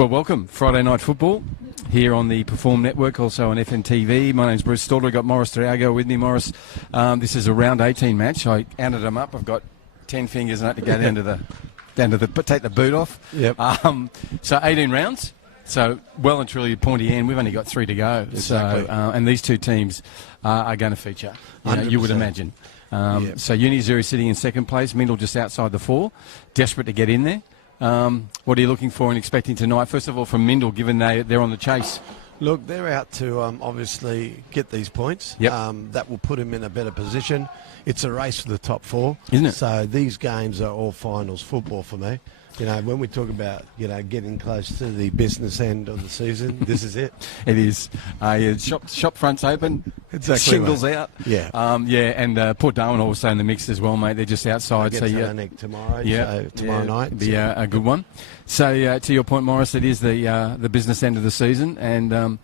Well, welcome. Friday Night Football here on the Perform Network, also on FNTV. My name's Bruce Stalder. I've got Morris Triago with me. Morris, this is a round 18 match. I counted them up. I've got 10 fingers and I had to go down to the take the boot off. Yep. So 18 rounds. So well and truly pointy end. We've only got 3 to go. Exactly. So and these two teams are going to feature. You would imagine. Yep. So Azzurri sitting in second place. Mindil just outside the 4, desperate to get in there. What are you looking for and expecting tonight? First of all, from Mindil, given they're on the chase. Look, they're out to obviously get these points. Yep. That will put them in a better position. It's a race for the top 4. Isn't it? So these games are all finals football for me. You know, when we talk about, getting close to the business end of the season, this is it. It is. Shop fronts open. Exactly. Shingles out. Yeah. And Port Darwin also in the mix as well, mate. They're just outside. So tomorrow. Yeah. So tomorrow night. It'll be a good one. So to your point, Morris, it is the business end of the season, and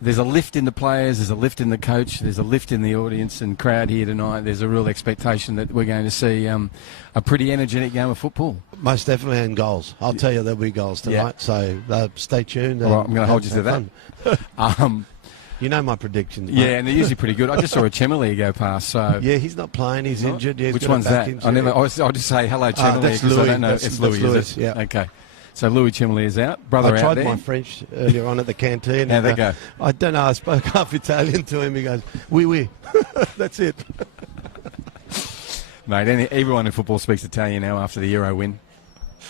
there's a lift in the players, there's a lift in the coach, there's a lift in the audience and crowd here tonight. There's a real expectation that we're going to see a pretty energetic game of football. Most definitely, and goals. I'll tell you there'll be goals tonight, so stay tuned. Well, I'm going to hold you to that. You know my predictions, mate. Yeah, and they're usually pretty good. I just saw a Chemily go past. So yeah, he's not playing. He's injured. Yeah, which one's that? I'll just say hello, Chemily, because I don't know. It's Louis, is it? Yeah. Okay. So Louis Chemily is out. Brother I out there. tried my French earlier on at the canteen. How'd that go? I don't know. I spoke half Italian to him. He goes, oui, oui. That's it. Mate, everyone in football speaks Italian now after the Euro win.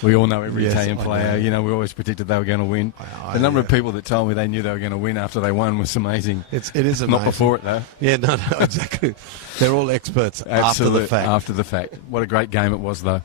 We all know every Italian player. We always predicted they were going to win. The number of people that told me they knew they were going to win after they won was amazing. It is amazing. Not before it, though. Yeah, no, exactly. They're all experts after the fact. After the fact. What a great game it was, though.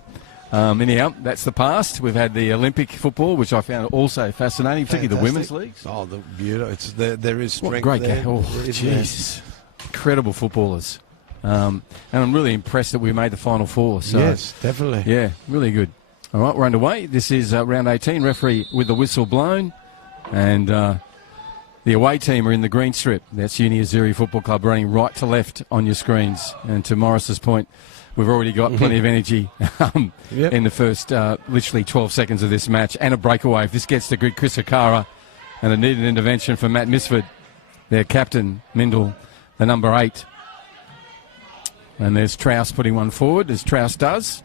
Anyhow, that's the past. We've had the Olympic football, which I found also fascinating, particularly the women's leagues. Oh, the beauty. There is strength. What a great there. game. Oh, Jesus. Incredible footballers. And I'm really impressed that we made the Final Four. So, yes, definitely. Yeah, really good. All right, we're underway. This is round 18. Referee with the whistle blown. And the away team are in the green strip. That's Azzurri Football Club running right to left on your screens. And to Morris's point, we've already got plenty of energy in the first literally 12 seconds of this match. And a breakaway. If this gets to Chris Okara, and a needed intervention from Matt Misford, their captain, Mindil, the number 8. And there's Trouse putting one forward, as Trouse does.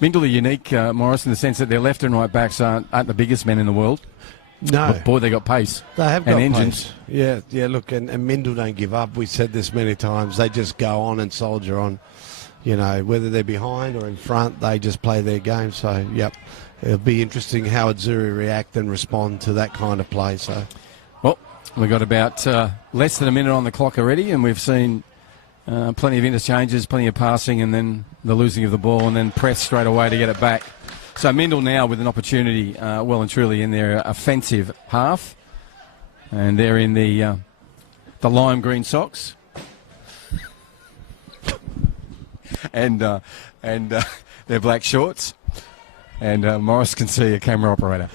Mindil are unique, Morris, in the sense that their left and right backs aren't the biggest men in the world. No. But boy, they got pace. They have got engines. Pace. Yeah, look, and Mindil don't give up. We've said this many times. They just go on and soldier on. Whether they're behind or in front, they just play their game. So, yep, it'll be interesting how Azzurri react and respond to that kind of play. So, well, we've got about less than a minute on the clock already, and we've seen plenty of interchanges, plenty of passing, and then the losing of the ball, and then press straight away to get it back. So Mindil now with an opportunity, well and truly in their offensive half, and they're in the lime green socks, and their black shorts. And Morris can see a camera operator.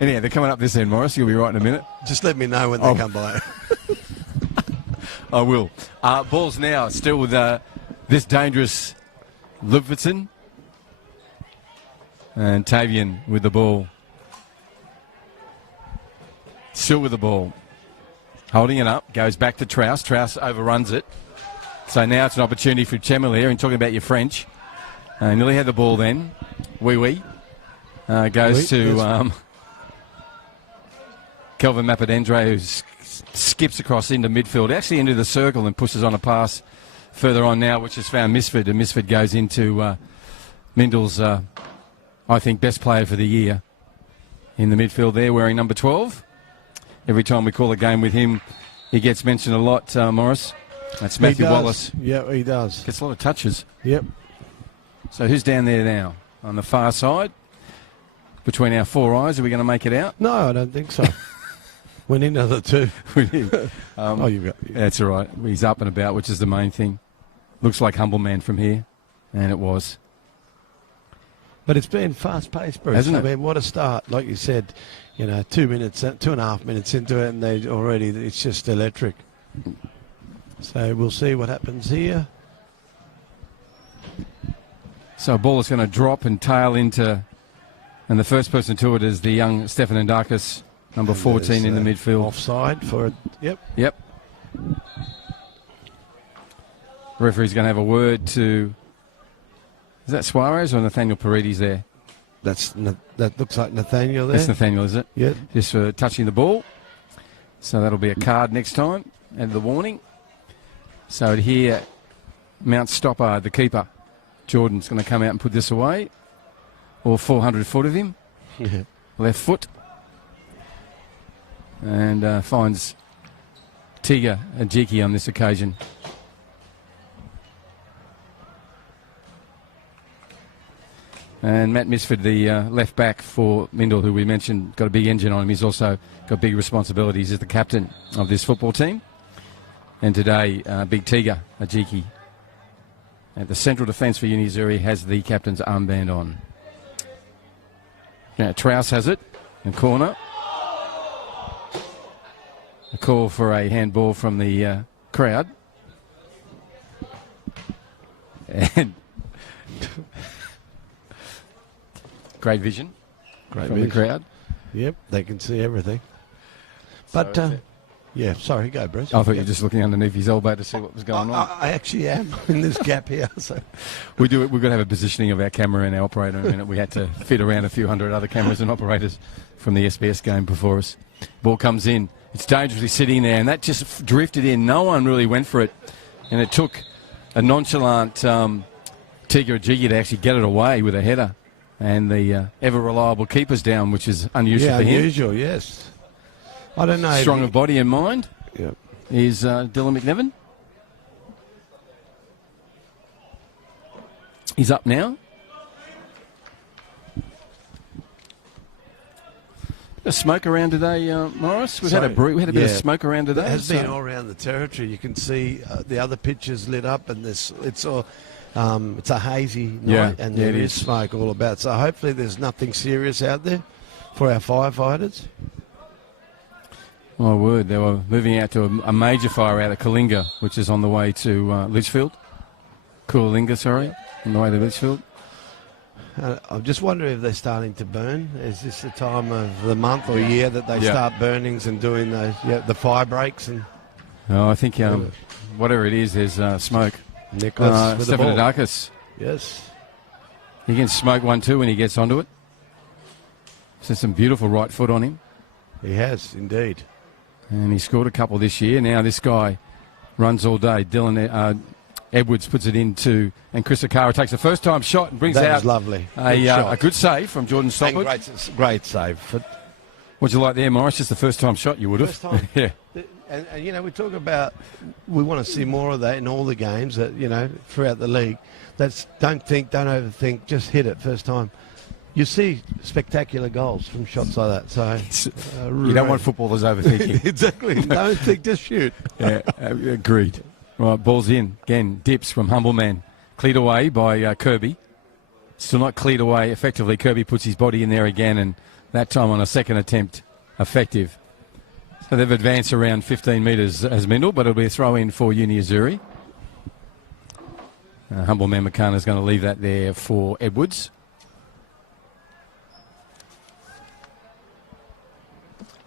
Anyhow, they're coming up this end, Morris. You'll be right in a minute. Just let me know when they come by. I will. Balls now still with this dangerous Ludvigsen. And Tavian with the ball. Still with the ball. Holding it up. Goes back to Trouse. Trouse overruns it. So now it's an opportunity for Chemelier. And talking about your French. Nearly had the ball then. Oui. Goes to Kelvin Mappadendre, who skips across into midfield. Actually into the circle and pushes on a pass further on now, which has found Misford. And Misford goes into Mindil's... I think best player for the year in the midfield there, wearing number 12. Every time we call a game with him, he gets mentioned a lot, Morris. That's Matthew Wallace. Yeah, he does. Gets a lot of touches. Yep. So who's down there now? On the far side? Between our 4 eyes, are we going to make it out? No, I don't think so. Went into the 2. You've got... That's all right. He's up and about, which is the main thing. Looks like humble man from here. And it was. But it's been fast-paced, Bruce. Hasn't it? I mean, what a start. Like you said, 2.5 minutes into it, and it's just electric. So we'll see what happens here. So a ball is going to drop and tail into And the first person to it is the young Stefan Ndakis, number 14 in the midfield. Offside for it. Yep. Yep. Referee's going to have a word to... Is that Suarez or Nathaniel Paredes there? That looks like Nathaniel there. That's Nathaniel, is it? Yeah. Just for touching the ball. So that'll be a card next time. And the warning. So here, Mount Stoppard, the keeper, Jordan's going to come out and put this away. All 400 foot of him. Yeah. Left foot. And finds Tiga Ajiki on this occasion. And Matt Misford, the left back for Mindil, who we mentioned, got a big engine on him. He's also got big responsibilities as the captain of this football team. And today, Big Tiga Ajiki at the central defence for Uni Azzurri has the captain's armband on. Now Trouse has it in corner. A call for a handball from the crowd. And great vision from the crowd. Yep, they can see everything. But, yeah, sorry, go, Bruce. I thought you were just looking underneath his elbow to see what was going on. I actually am in this gap here. So We've got to have a positioning of our camera and our operator in a minute. We had to fit around a few hundred other cameras and operators from the SBS game before us. Ball comes in. It's dangerously sitting there, and that just drifted in. No one really went for it. And it took a nonchalant Tiga Ajiki to actually get it away with a header. And the ever-reliable keeper's down, which is unusual for him. Unusual, yes. I don't know. Strong of body and mind. Yep. Is Dylan McNevin. He's up now. A smoke around today, Morris. We had a bit of smoke around today. It has been all around the territory. You can see the other pitches lit up, and it's all. It's a hazy night, and there is smoke all about. So hopefully there's nothing serious out there for our firefighters. My word, they were moving out to a major fire out of Kalinga, which is on the way to Litchfield. Coolalinga, sorry, on the way to Litchfield. I'm just wondering if they're starting to burn. Is this the time of the month or year that they start burnings and doing those, the fire breaks? And I think whatever it is, there's smoke. Nicholas with Stefan the ball. Ndakis. Yes. He can smoke 1-2 when he gets onto it. So some beautiful right foot on him. He has, indeed. And he scored a couple this year. Now this guy runs all day. Dylan Edwards puts it into, and Chris Okara takes a first-time shot and brings that out was lovely. a good save from Jordan Stoppard. Great save. What'd you like there, Morris? Just the first-time shot you would have. First time. Yeah. And we talk about, we want to see more of that in all the games, that throughout the league. Don't overthink, just hit it first time. You see spectacular goals from shots like that. So you don't want footballers overthinking. Exactly. Don't think, just shoot. Yeah, agreed. Right, ball's in. Again, dips from Humble Man. Cleared away by Kirby. Still not cleared away effectively. Kirby puts his body in there again, and that time on a second attempt, effective. So they've advanced around 15 metres as Mindil, but it'll be a throw-in for Uni Azzurri. Humble Man McCann is going to leave that there for Edwards.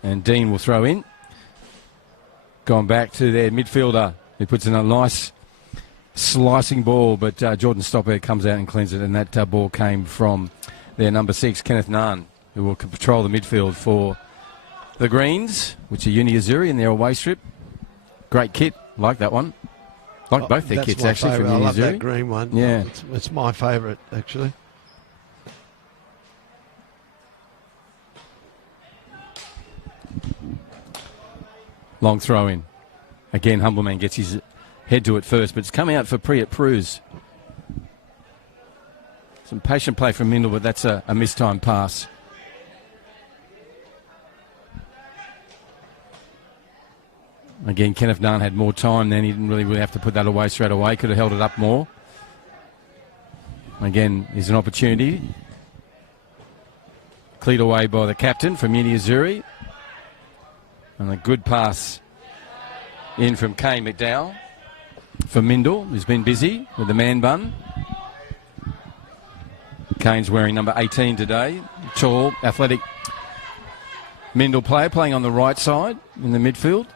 And Dean will throw in. Gone back to their midfielder. He puts in a nice slicing ball, but Jordan Stoppard comes out and cleans it, and that ball came from their number 6, Kenneth Nahn, who will patrol the midfield for the Greens, which are Uni Azzurri in their away strip. Great kit. Like that one. Like both their kits, actually, from Uni Azzurri. I love that green one. Yeah. It's my favourite, actually. Long throw in. Again, Humbleman gets his head to it first, but it's come out for Priat Pruz. Some patient play from Mindil, but that's a mistimed pass. Again, Kenneth Nahn had more time then. He didn't really have to put that away straight away. Could have held it up more. Again, there's an opportunity. Cleared away by the captain from Uni Azzurri. And a good pass in from Kane McDowell for Mindil, who's been busy with the man bun. Kane's wearing number 18 today, tall, athletic Mindil player playing on the right side in the midfield.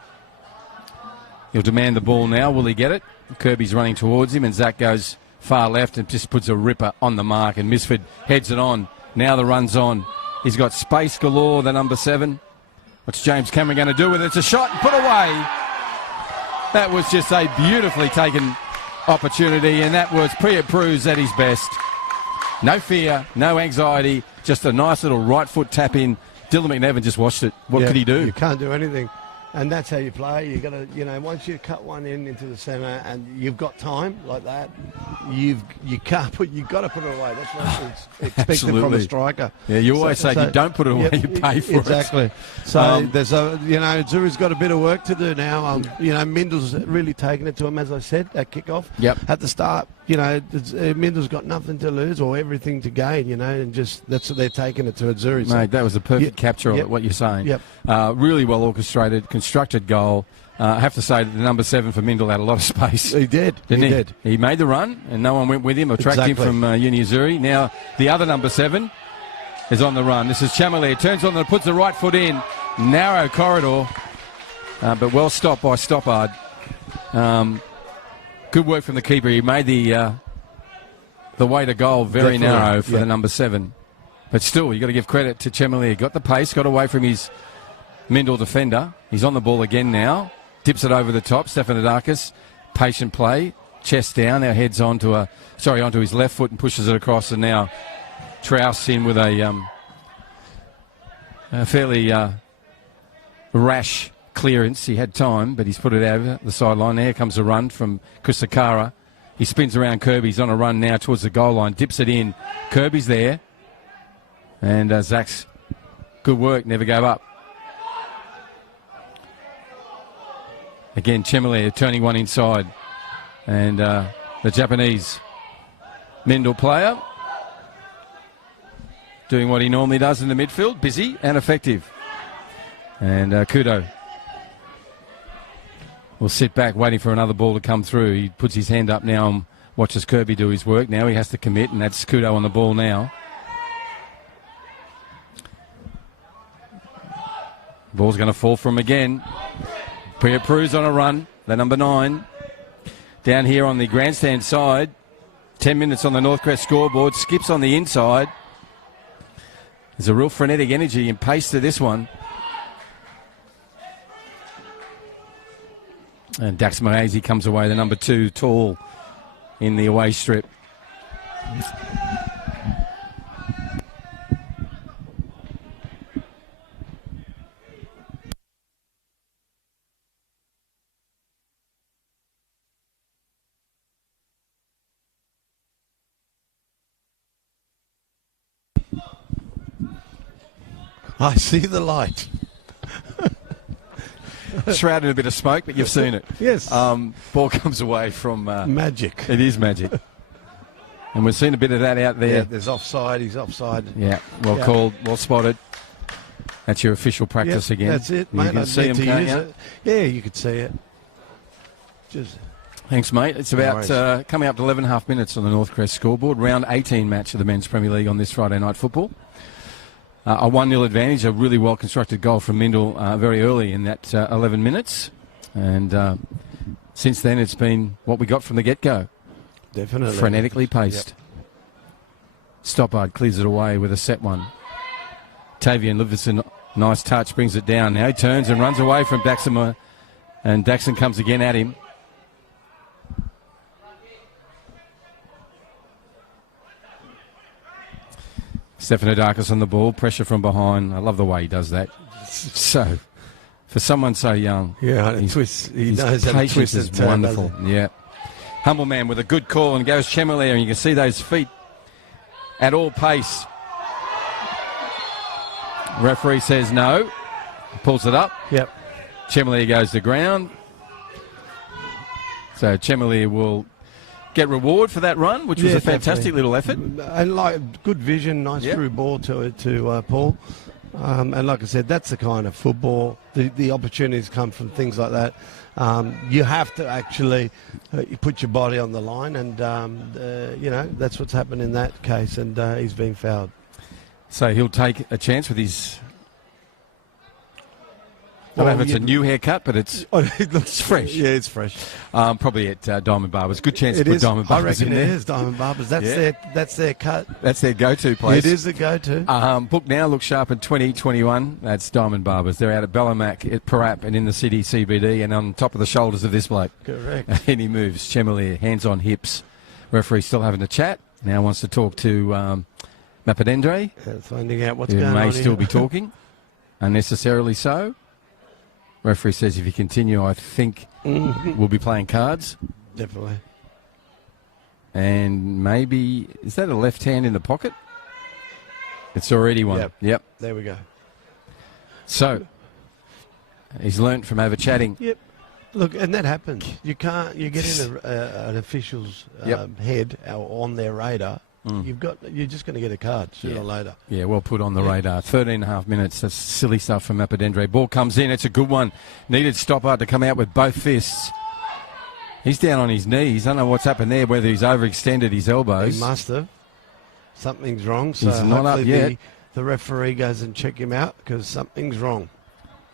He'll demand the ball now. Will he get it? Kirby's running towards him, and Zach goes far left and just puts a ripper on the mark, and Misford heads it on. Now the run's on. He's got space galore, the number 7. What's James Cameron going to do with it? It's a shot and put away. That was just a beautifully taken opportunity, and that was Priya Pruz at his best. No fear, no anxiety, just a nice little right foot tap in. Dylan McNevin just watched it. What could he do? You can't do anything. And that's how you play. You got to, once you cut one into the centre and you've got time like that, you've got to put it away. That's what it's expected from a striker. Yeah, you always say if you don't put it away, you pay for exactly. it. So there's Azzurri's got a bit of work to do now. Mindil's really taken it to him, as I said, at kickoff. Yep. At the start, Mindil's got nothing to lose or everything to gain, and just that's what they're taking it to Azzurri. Mate, that was a perfect capture of what you're saying. Yep. Really well orchestrated, constructed goal. I have to say that the number 7 for Mindil had a lot of space. He did. Didn't he? He made the run, and no one went with him or tracked him from Uni Azzurri. Now, the other number 7 is on the run. This is Chamalier. Turns on and puts the right foot in. Narrow corridor, but well stopped by Stoppard. Good work from the keeper. He made the way to goal very narrow for the number 7. But still, you've got to give credit to Chamalier. Got the pace, got away from his Mindil defender. He's on the ball again now. Dips it over the top. Stefanidakis, patient play. Chest down. Now heads onto his left foot and pushes it across. And now Trouse in with a fairly rash clearance. He had time, but he's put it over the sideline. Here comes a run from Kusakara. He spins around Kirby. He's on a run now towards the goal line. Dips it in. Kirby's there. And Zach's good work. Never gave up. Again, Chamalier turning one inside. And the Japanese Mindil player doing what he normally does in the midfield. Busy and effective. And Kudo will sit back waiting for another ball to come through. He puts his hand up now and watches Kirby do his work. Now he has to commit, and that's Kudo on the ball now. Ball's going to fall from him again. Priya Pruz on a run, the number 9. Down here on the grandstand side. 10 minutes on the Northcrest scoreboard. Skips on the inside. There's a real frenetic energy and pace to this one. And Dax Mahazy comes away, the number 2, tall in the away strip. I see the light. Shrouded in a bit of smoke, but you've seen it. Yes. Ball comes away from... magic. It is magic. And we've seen a bit of that out there. Yeah, there's offside. He's offside. Yeah, well called, well spotted. That's your official practice again. That's it, mate. You can see him, can't you? Yeah, you could see it. Thanks, mate. It's about coming up to 11.5 minutes on the Northcrest scoreboard. Round 18 match of the Men's Premier League on this Friday night football. A 1-0 advantage, a really well-constructed goal from Mindil very early in that 11 minutes. And since then, it's been what we got from the get-go. Definitely. Frenetically paced. Yep. Stoppard clears it away with a set one. Tavian Livingston, nice touch, brings it down. Now he turns and runs away from Daxon, and Daxon comes again at him. Stefanidakis on the ball, pressure from behind. I love the way he does that. So, for someone so young, he knows how to twist and turn. Wonderful. Yeah, humble man with a good call, and goes Chamalier, and you can see those feet at all pace. Referee says no, pulls it up. Yep. Chamalier goes to ground. So Chamalier will get reward for that run, which was a fantastic little effort. And good vision, nice through ball to Paul. And like I said, that's the kind of football. The opportunities come from things like that. You have to actually put your body on the line, and that's what's happened in that case. And he's been fouled. So he'll take a chance with his... I don't know if it's a new haircut, but it looks fresh. Yeah, it's fresh. Probably at Diamond Barbers. Good chance to put is. Diamond Barbers in there. I reckon it is Diamond Barbers. That's their cut. That's their go-to place. It is the go-to. Book now, look sharp in 2021. That's Diamond Barbers. They're out at Bellarmac, at Parap, and in the city CBD, and on top of the shoulders of this bloke. Correct. And he moves. Chemalier, hands on hips. Referee still having a chat. Now wants to talk to Mappadendre. Finding out what's going on. Who may still be talking, unnecessarily so. Referee says if you continue, I think we'll be playing cards. Definitely. And maybe, is that a left hand in the pocket? It's already one. Yep. There we go. So, he's learnt from over chatting. Yep. Look, and that happens. You get in an official's head or on their radar. You're just going to get a card sooner or later. Yeah, well put on the radar. 13.5 minutes. That's silly stuff from Mappadendre. Ball comes in. It's a good one. Needed Stoppard to come out with both fists. He's down on his knees. I don't know what's happened there, whether he's overextended his elbows. He must have. Something's wrong. So he's not up yet. The referee goes and check him out because something's wrong.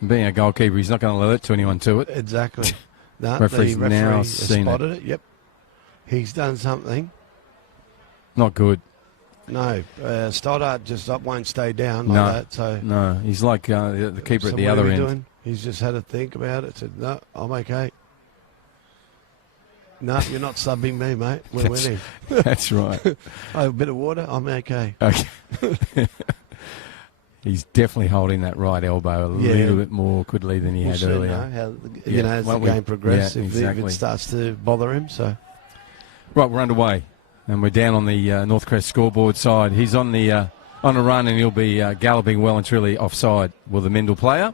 Being a goalkeeper, he's not going to alert to anyone to it. Exactly. No, Referee's the referee now has seen spotted it. Yep. He's done something. Not good. No, Stoddart just won't stay down like that. So no, he's like the keeper at the what other are we end. Doing? He's just had to think about it. Said, no, I'm okay. No, you're not subbing me, mate. We're winning. That's right. Oh, a bit of water. I'm okay. Okay. He's definitely holding that right elbow a little bit more quickly than he had earlier. As the game progresses, if it starts to bother him. So, right, we're underway. And we're down on the Northcrest scoreboard side. He's on a run, and he'll be galloping well and truly offside. Well, the Mindil player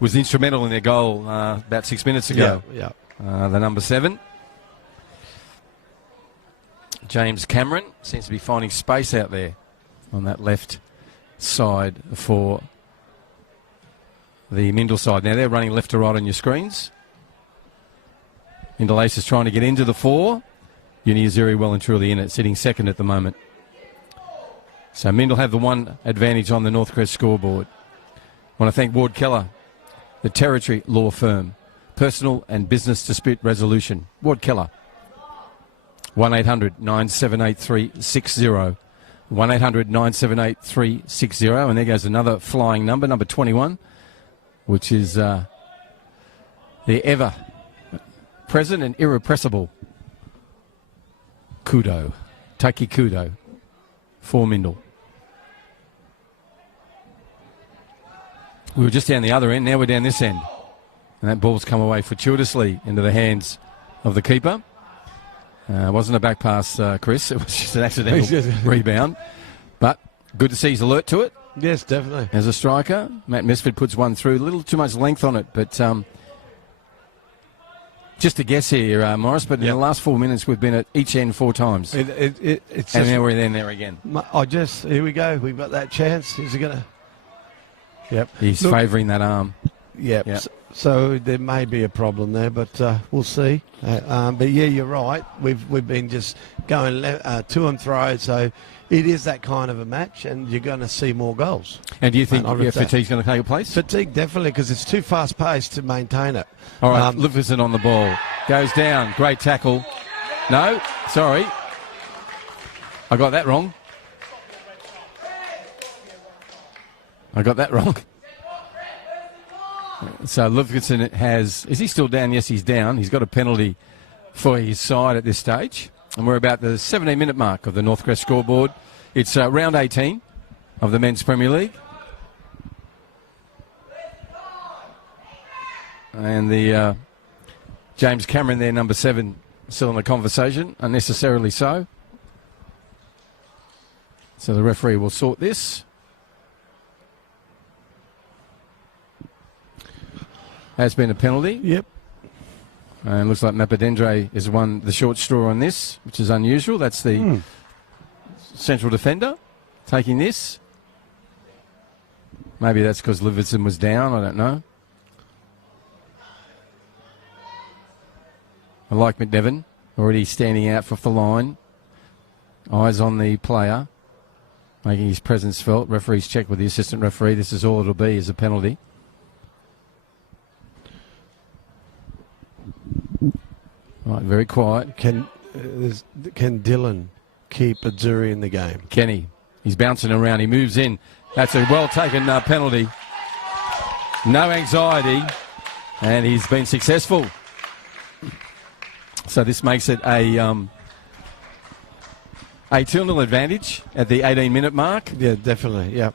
was instrumental in their goal about 6 minutes ago. Yeah. The number 7. James Cameron seems to be finding space out there on that left side for the Mindil side. Now they're running left to right on your screens. Mindil Ace is trying to get into the 4. Azzurri well and truly in it, sitting second at the moment. So Mindil have the one advantage on the Northcrest scoreboard. I want to thank Ward Keller, the Territory Law Firm, Personal and Business Dispute Resolution. Ward Keller, 1-800-978-360. 1-800-978-360. And there goes another flying number, number 21, which is the ever present and irrepressible Kudo, Taki Kudo, for Mindil. We were just down the other end, now we're down this end. And that ball's come away fortuitously into the hands of the keeper. It wasn't a back pass, Chris. It was just an accidental rebound. But good to see he's alert to it. Yes, definitely. As a striker, Matt Misford puts one through. A little too much length on it, but just a guess here, Morris, but in the last 4 minutes we've been at each end 4 times. It's and now we're there again. Here we go. We've got that chance. Is he going to... Yep. He's favouring that arm. Yep. So there may be a problem there, but we'll see. But yeah, you're right. We've been just going to and fro, so it is that kind of a match, and you're going to see more goals. And do you think fatigue's going to take place? Fatigue, definitely, because it's too fast-paced to maintain it. All right, Livingston on the ball. Goes down. Great tackle. No, sorry. I got that wrong. So Livingston has... Is he still down? Yes, he's down. He's got a penalty for his side at this stage. And we're about the 17-minute mark of the Northcrest scoreboard. It's round 18 of the Men's Premier League. And the James Cameron there, number 7, still in the conversation, unnecessarily so. So the referee will sort this. Has been a penalty. Yep. And looks like Mappadendre is won the short straw on this, which is unusual. That's the central defender taking this. Maybe that's because Livingston was down. I don't know. I like McNevin, already standing out off the line. Eyes on the player. making his presence felt. Referees check with the assistant referee. This is all it'll be, is a penalty. Right, very quiet. Can Dylan keep Azzurri in the game? Kenny, he's bouncing around. He moves in. That's a well-taken penalty. No anxiety, and he's been successful. So this makes it a 2-0 advantage at the 18-minute mark. Yeah, definitely. Yeah,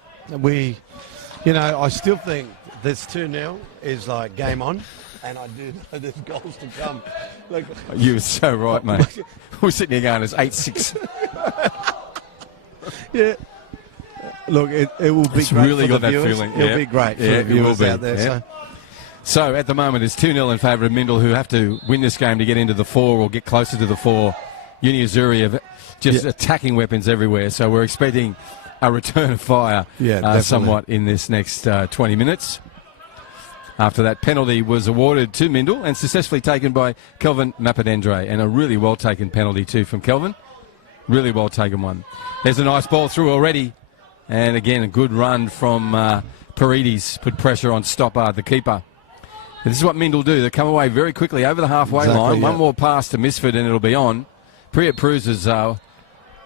I still think this 2-0 is like game on, and I do know there's goals to come. Like, you're so right, mate. We're sitting here going, it's 8-6. Yeah. Look, it will be it's great really for got the that viewers. feeling. It'll be great for the viewers out there. Yeah. So at the moment, it's 2-0 in favour of Mindil, who have to win this game to get into the 4 or get closer to the 4. Uni Azzurri have just attacking weapons everywhere, so we're expecting a return of fire somewhat in this next 20 minutes. After that penalty was awarded to Mindil and successfully taken by Kelvin Mapadendre, and a really well-taken penalty too from Kelvin. Really well-taken one. There's a nice ball through already, and again a good run from Paredes, put pressure on Stoppard, the keeper. This is what Mindil do. They come away very quickly over the halfway line. One more pass to Misford and it'll be on. Priya Pruz is about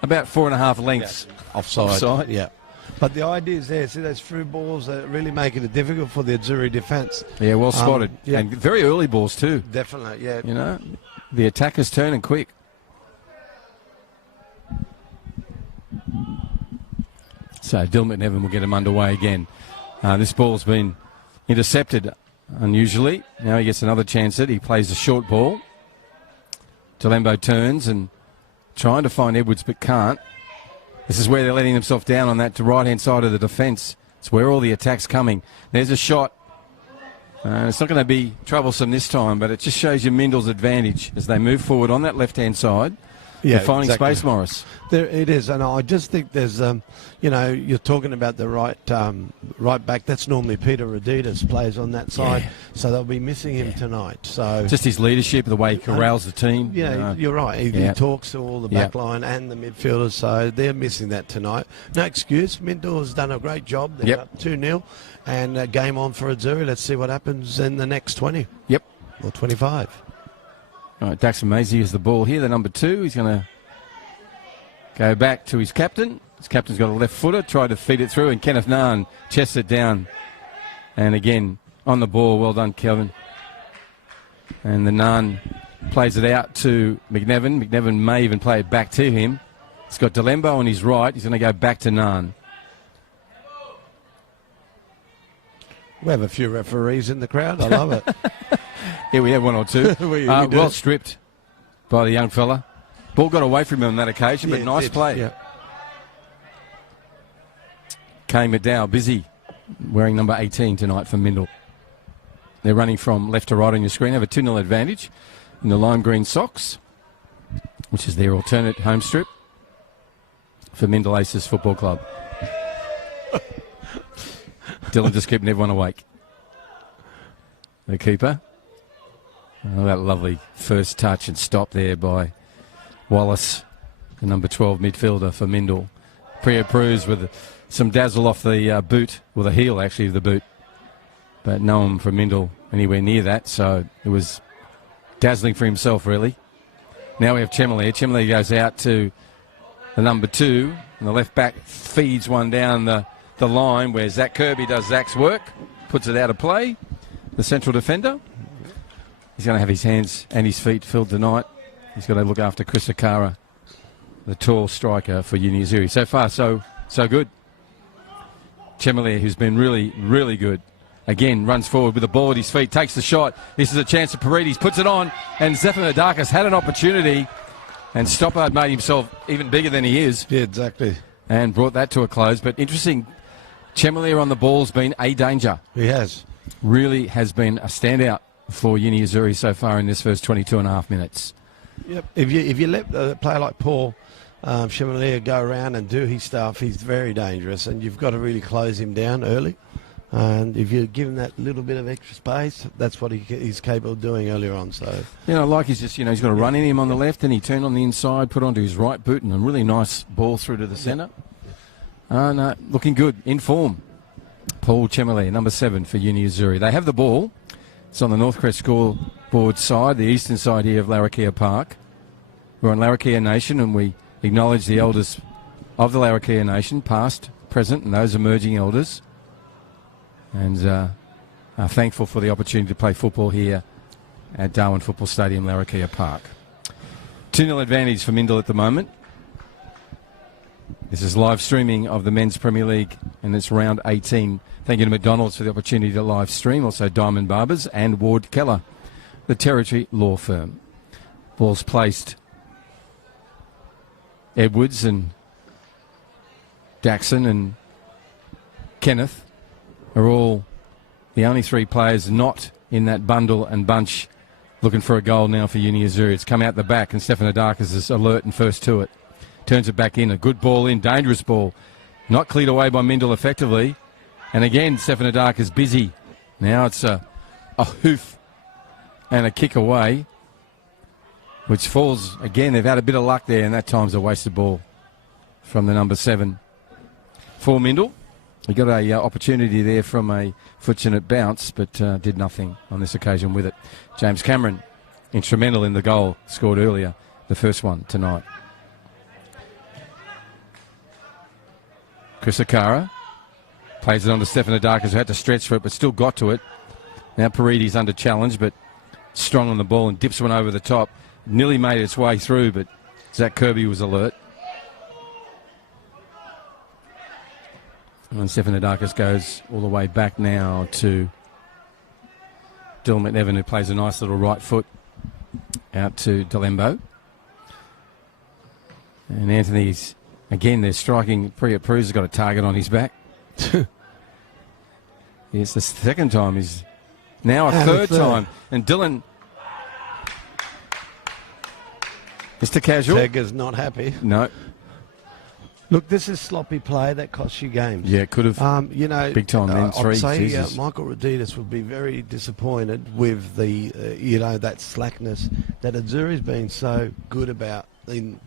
4.5 lengths offside. Yeah. But the idea is there. See those through balls that really make it difficult for the Azzurri defence. Yeah, well spotted. And very early balls too. Definitely, yeah. You know, the attackers turning quick. So Dylan McNevin will get him underway again. This ball's been intercepted unusually. Now he gets another chance at it. He plays a short ball. Delembo turns and trying to find Edwards but can't. This is where they're letting themselves down on that right-hand side of the defence. It's where all the attack's coming. There's a shot. It's not going to be troublesome this time, but it just shows you Mindil's advantage as they move forward on that left-hand side. Yeah, they're finding space, Morris. There it is, and I just think there's, you're talking about the right back. That's normally Peter Radidas plays on that side, so they'll be missing him tonight. So just his leadership, the way he corrals the team. Yeah, you're right. He talks to all the back line and the midfielders, so they're missing that tonight. No excuse. Mindil has done a great job. They're up 2-0, and game on for Azzurri. Let's see what happens in the next 20. Yep. Or 25. All right, Daxon Maisie is the ball here, the number 2. He's going to go back to his captain. His captain's got a left footer, tried to feed it through, and Kenneth Nahn chests it down. And again, on the ball, well done, Kelvin. And the Nahn plays it out to McNevin. McNevin may even play it back to him. He's got Delembo on his right. He's going to go back to Nahn. We have a few referees in the crowd. I love it. Yeah, we have one or two. Well stripped by the young fella. Ball got away from him on that occasion, but nice play. Yeah. Kane McDowell busy wearing number 18 tonight for Mindil. They're running from left to right on your screen. Have a 2-0 advantage in the lime green socks, which is their alternate home strip for Mindil Aces Football Club. Dylan just keeping everyone awake. The keeper. Oh, that lovely first touch and stop there by Wallace, the number 12 midfielder for Mindil. Priya Pruz with some dazzle off the boot, or the heel actually of the boot. But no one from Mindil anywhere near that, so it was dazzling for himself really. Now we have Chemelier. Chemelier goes out to the number 2, and the left back feeds one down the line where Zach Kirby does Zach's work, puts it out of play. The central defender. He's going to have his hands and his feet filled tonight. He's got to look after Chris Akara, the tall striker for Uni Azzurri. So far, so good. Chemelier, who's been really, really good. Again, runs forward with the ball at his feet, takes the shot. This is a chance for Paredes, puts it on, and Zephaniadakis had an opportunity, and Stoppard made himself even bigger than he is. Yeah, exactly. And brought that to a close. But interesting, Chemelier on the ball's been a danger. He has. Really has been a standout for Uni Azzurri so far in this first 22.5 minutes. Yep. If you let a player like Paul Chemelier go around and do his stuff, he's very dangerous, and you've got to really close him down early. And if you give him that little bit of extra space, that's what he's capable of doing earlier on. So, like he's just, he's got a run in him on the left, and he turned on the inside, put onto his right boot, and a really nice ball through to the centre. No, looking good, in form. Paul Chemeley, number 7 for Uni Azzurri. They have the ball. It's on the Northcrest scoreboard side, the eastern side here of Larrakia Park. We're on Larrakia Nation, and we acknowledge the elders of the Larrakia Nation, past, present, and those emerging elders. And are thankful for the opportunity to play football here at Darwin Football Stadium, Larrakia Park. 2-0 advantage for Mindil at the moment. This is live streaming of the Men's Premier League, and it's round 18. Thank you to McDonald's for the opportunity to live stream, also Diamond Barbers and Ward Keller, the Territory Law Firm. Ball's placed. Edwards and Daxon and Kenneth are all the only 3 players not in that bundle and bunch looking for a goal now for Uni Azzurri. It's come out the back, and Stefanidakis is alert and first to it. Turns it back in. A good ball in. Dangerous ball. Not cleared away by Mindil effectively. And again, Stefanidakis busy. Now it's a hoof and a kick away, which falls. Again, they've had a bit of luck there, and that time's a wasted ball from the number 7 for Mindil. He got a opportunity there from a fortunate bounce, but did nothing on this occasion with it. James Cameron, instrumental in the goal scored earlier, the first one tonight. Chris Okara plays it on to Stefanidakis, who had to stretch for it, but still got to it. Now Parides under challenge, but strong on the ball and dips one over the top. Nearly made its way through, but Zach Kirby was alert. And Stefanidakis goes all the way back now to Dylan McNevin, who plays a nice little right foot out to Delembo. And Anthony's, again, they're striking. Priya Pruz has got a target on his back. It's the second time. He's now a third time. And Dylan, Mr. Casual. Tega's not happy. No. Look, this is sloppy play that costs you games. Yeah, it could have. Big time then. I'd say Michael Roditis would be very disappointed with the, that slackness that Azzurri's been so good about in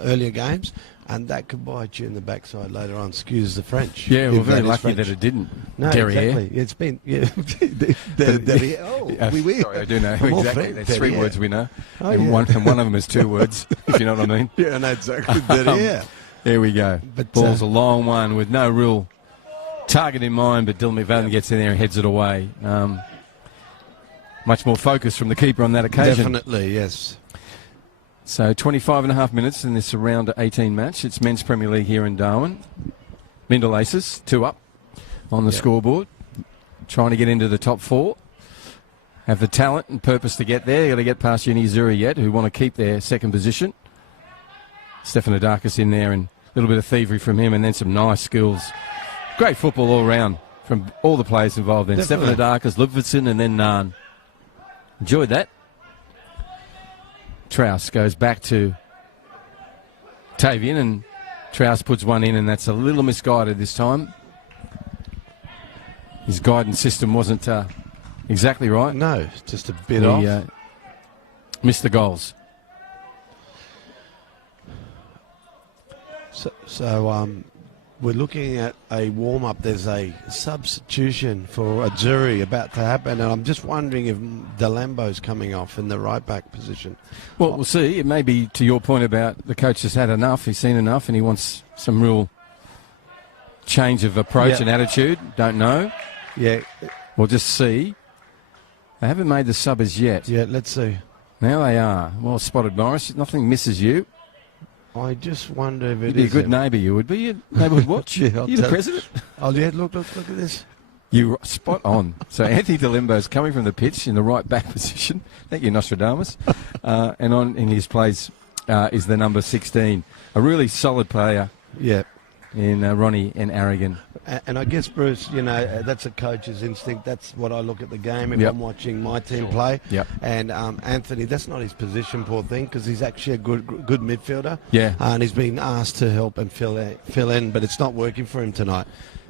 earlier games, and that could bite you in the backside later on. Excuse the French. Yeah, we're very lucky that it didn't. No, Derriere. exactly. It's been, we win. Sorry, I do know exactly. There's 3 words we know. Oh, and, yeah. one of them is 2 words, if you know what I mean. Yeah, no, exactly. Derriere. There we go. But, ball's a long one with no real target in mind, but Dylan McVallen gets in there and heads it away. Much more focus from the keeper on that occasion. Definitely, yes. So 25.5 minutes in this round 18 match. It's Men's Premier League here in Darwin. Mindil Aces, 2 up on the scoreboard. Trying to get into the top 4. Have the talent and purpose to get there. They've got to get past Uni Azzurri yet, who want to keep their second position. Stefanidakis in there, and a little bit of thievery from him, and then some nice skills. Great football all round from all the players involved then. Stefanidakis, Ludvigsen, and then Nahn. Enjoyed that. Trouse goes back to Tavian, and Trouse puts one in, and that's a little misguided this time. His guidance system wasn't exactly right. No, just a bit off. Missed the goals. So we're looking at a warm-up. There's a substitution for Azzurri about to happen, and I'm just wondering if Delembo's coming off in the right-back position. Well, we'll see. It may be to your point about the coach has had enough. He's seen enough, and he wants some real change of approach and attitude. Don't know. Yeah. We'll just see. They haven't made the sub as yet. Yeah, let's see. Now they are. Well spotted, Morris. Nothing misses you. I just wonder if it You'd be a good neighbour, you would be. Your neighbourhood watch. Yeah, You're the president. Oh, yeah, look at this. You spot on. So Anthony Delembo's coming from the pitch in the right back position. Thank you, Nostradamus. And on in his place is the number 16. A really solid player. Yeah. In Ronnie and Aragon. And I guess, Bruce, that's a coach's instinct. That's what I look at the game if I'm watching my team play. Yep. And Anthony, that's not his position, poor thing, because he's actually a good midfielder. Yeah. And he's been asked to help and fill in, but it's not working for him tonight.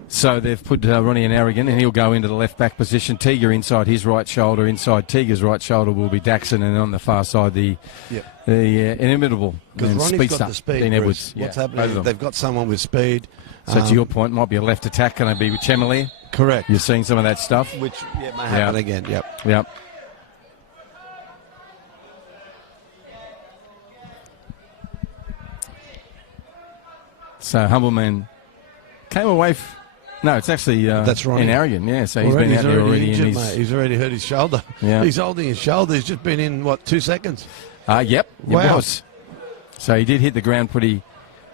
So they've put Ronnie and Aragon, and he'll go into the left-back position. Tiga inside his right shoulder. Inside Tiga's right shoulder will be Daxon, and on the far side, the the inimitable Because and Ronnie's got speedster, the speed. Dean Bruce. Edwards. What's Yeah, both of happening? them. They've got someone with speed. So to your point, might be a left attack. Going to be with Chemelier. Correct. You're seeing some of that stuff. Which may happen again. Yep. Yep. So Humbleman came away. No, it's actually That's Ronnie. in Aragon. Yeah, so he's been out there already. Injured, mate. He's already hurt his shoulder. Yeah. He's holding his shoulder. He's just been in, 2 seconds? Yep, Wow. it was. So he did hit the ground pretty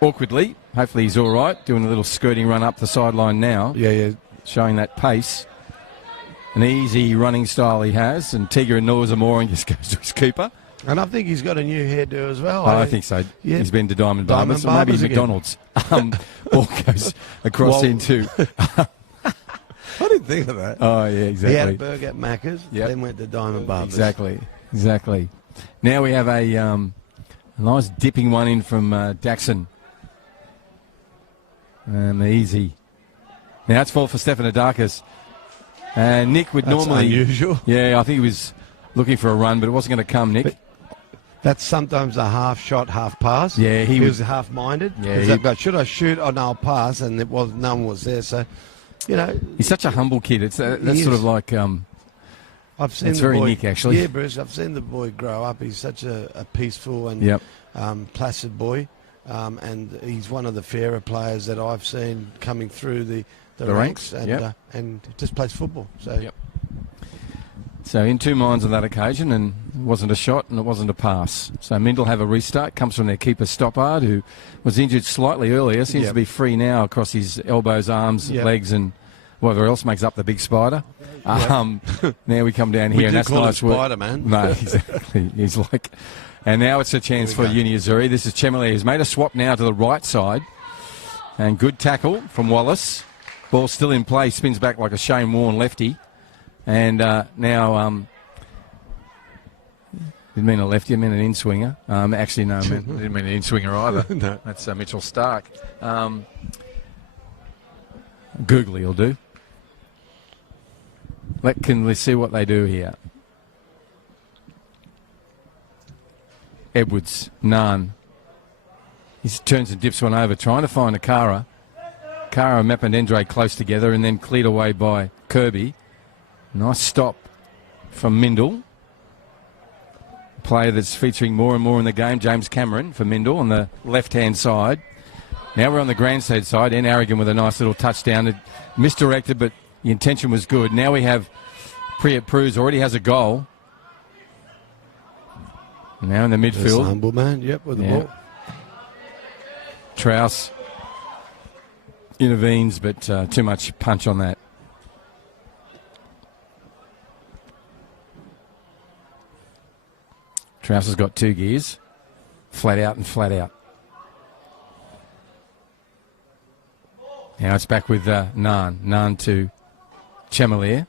awkwardly. Hopefully he's all right, doing a little skirting run up the sideline now. Yeah. Showing that pace. An easy running style he has, and Tiger ignores him more and just goes to his keeper. And I think he's got a new hairdo as well. I think so. Yeah. He's been to Diamond Diamond Barbers, or maybe Barbers again. McDonald's. Ball goes across into... I didn't think of that. Oh, yeah, exactly. He had a burger at Macca's, Yep. then went to Diamond Barbers. Exactly. Now we have a nice dipping one in from Daxon. Easy. Now it's fall for Stephanodakis. And Nick would That's normally... unusual. Yeah, I think he was looking for a run, but it wasn't going to come, Nick. That's sometimes a half shot, half pass. Yeah, he was half minded. Yeah, Should I shoot? Oh no, I'll pass, and no one was there. So, he's such a humble kid. It's that's sort of like I've seen it's the very boy, Nick, actually. Yeah, Bruce, I've seen the boy grow up. He's such a peaceful and Yep. placid boy, and he's one of the fairer players that I've seen coming through the ranks, and yep. And just plays football. So. Yep. So in two minds on that occasion, and it wasn't a shot and it wasn't a pass. So Mindil have a restart. Comes from their keeper Stoppard, who was injured slightly earlier. Seems Yep. to be free now across his elbows, arms, Yep. legs, and whatever else makes up the big spider. Now we come down We here, and do that's call nice it work. Spider-Man. No, exactly. He's like, and now it's a chance for Uni Azzurri. This is Chemelier, who's made a swap now to the right side, and good tackle from Wallace. Ball still in play, spins back like a Shane Warne lefty, and now. Didn't mean a lefty, I meant an in-swinger. Actually, no, didn't mean an in-swinger either. No. That's Mitchell Stark. Googly will do. Let's see what they do here. Edwards, none. He turns and dips one over, trying to find Akara. Akara and Mapandendre close together, and then cleared away by Kirby. Nice stop from Mindil. Player that's featuring more and more in the game, James Cameron for Mindil on the left-hand side. Now we're on the grandstand side, and Aragon with a nice little touchdown. It misdirected, but the intention was good. Now we have Priet Pruz already has a goal. Now in the That's a midfield. humble man, with the ball. Trouse intervenes, but too much punch on that. Trouse has got two gears, flat out and flat out. Now it's back with Naan. Naan to Chemelier.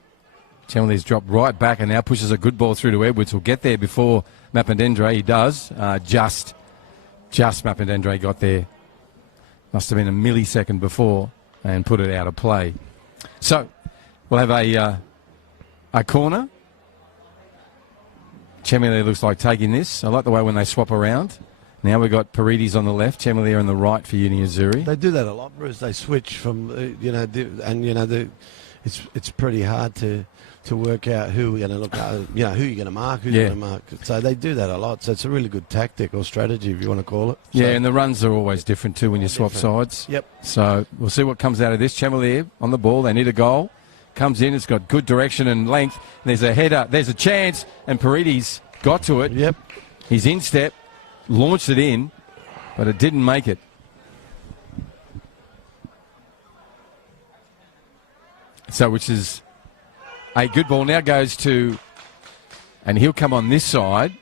Chemelier's dropped right back and now pushes a good ball through to Edwards. Will get there before Mapandendre. He does. Just Mapandendre got there. Must have been a millisecond before and put it out of play. So we'll have a corner. Chemelier looks like taking this. I like the way when they swap around. Now we've got Paredes on the left, Chemelier on the right for Uni Azzurri. They do that a lot, Bruce. They switch from, it's pretty hard to work out who we're going to look at, who you're going to mark, who's going to mark. So they do that a lot. So it's a really good tactic or strategy, if you want to call it. So, yeah, and the runs are always different too when you swap sides. Yep. So we'll see what comes out of this. Chemelier on the ball. They need a goal. Comes in. It's got good direction and length. There's a header. There's a chance. And Paredes got to it. Yep. He's in step. Launched it in, but it didn't make it. So, which is a good ball. Now goes to, and he'll come on this side.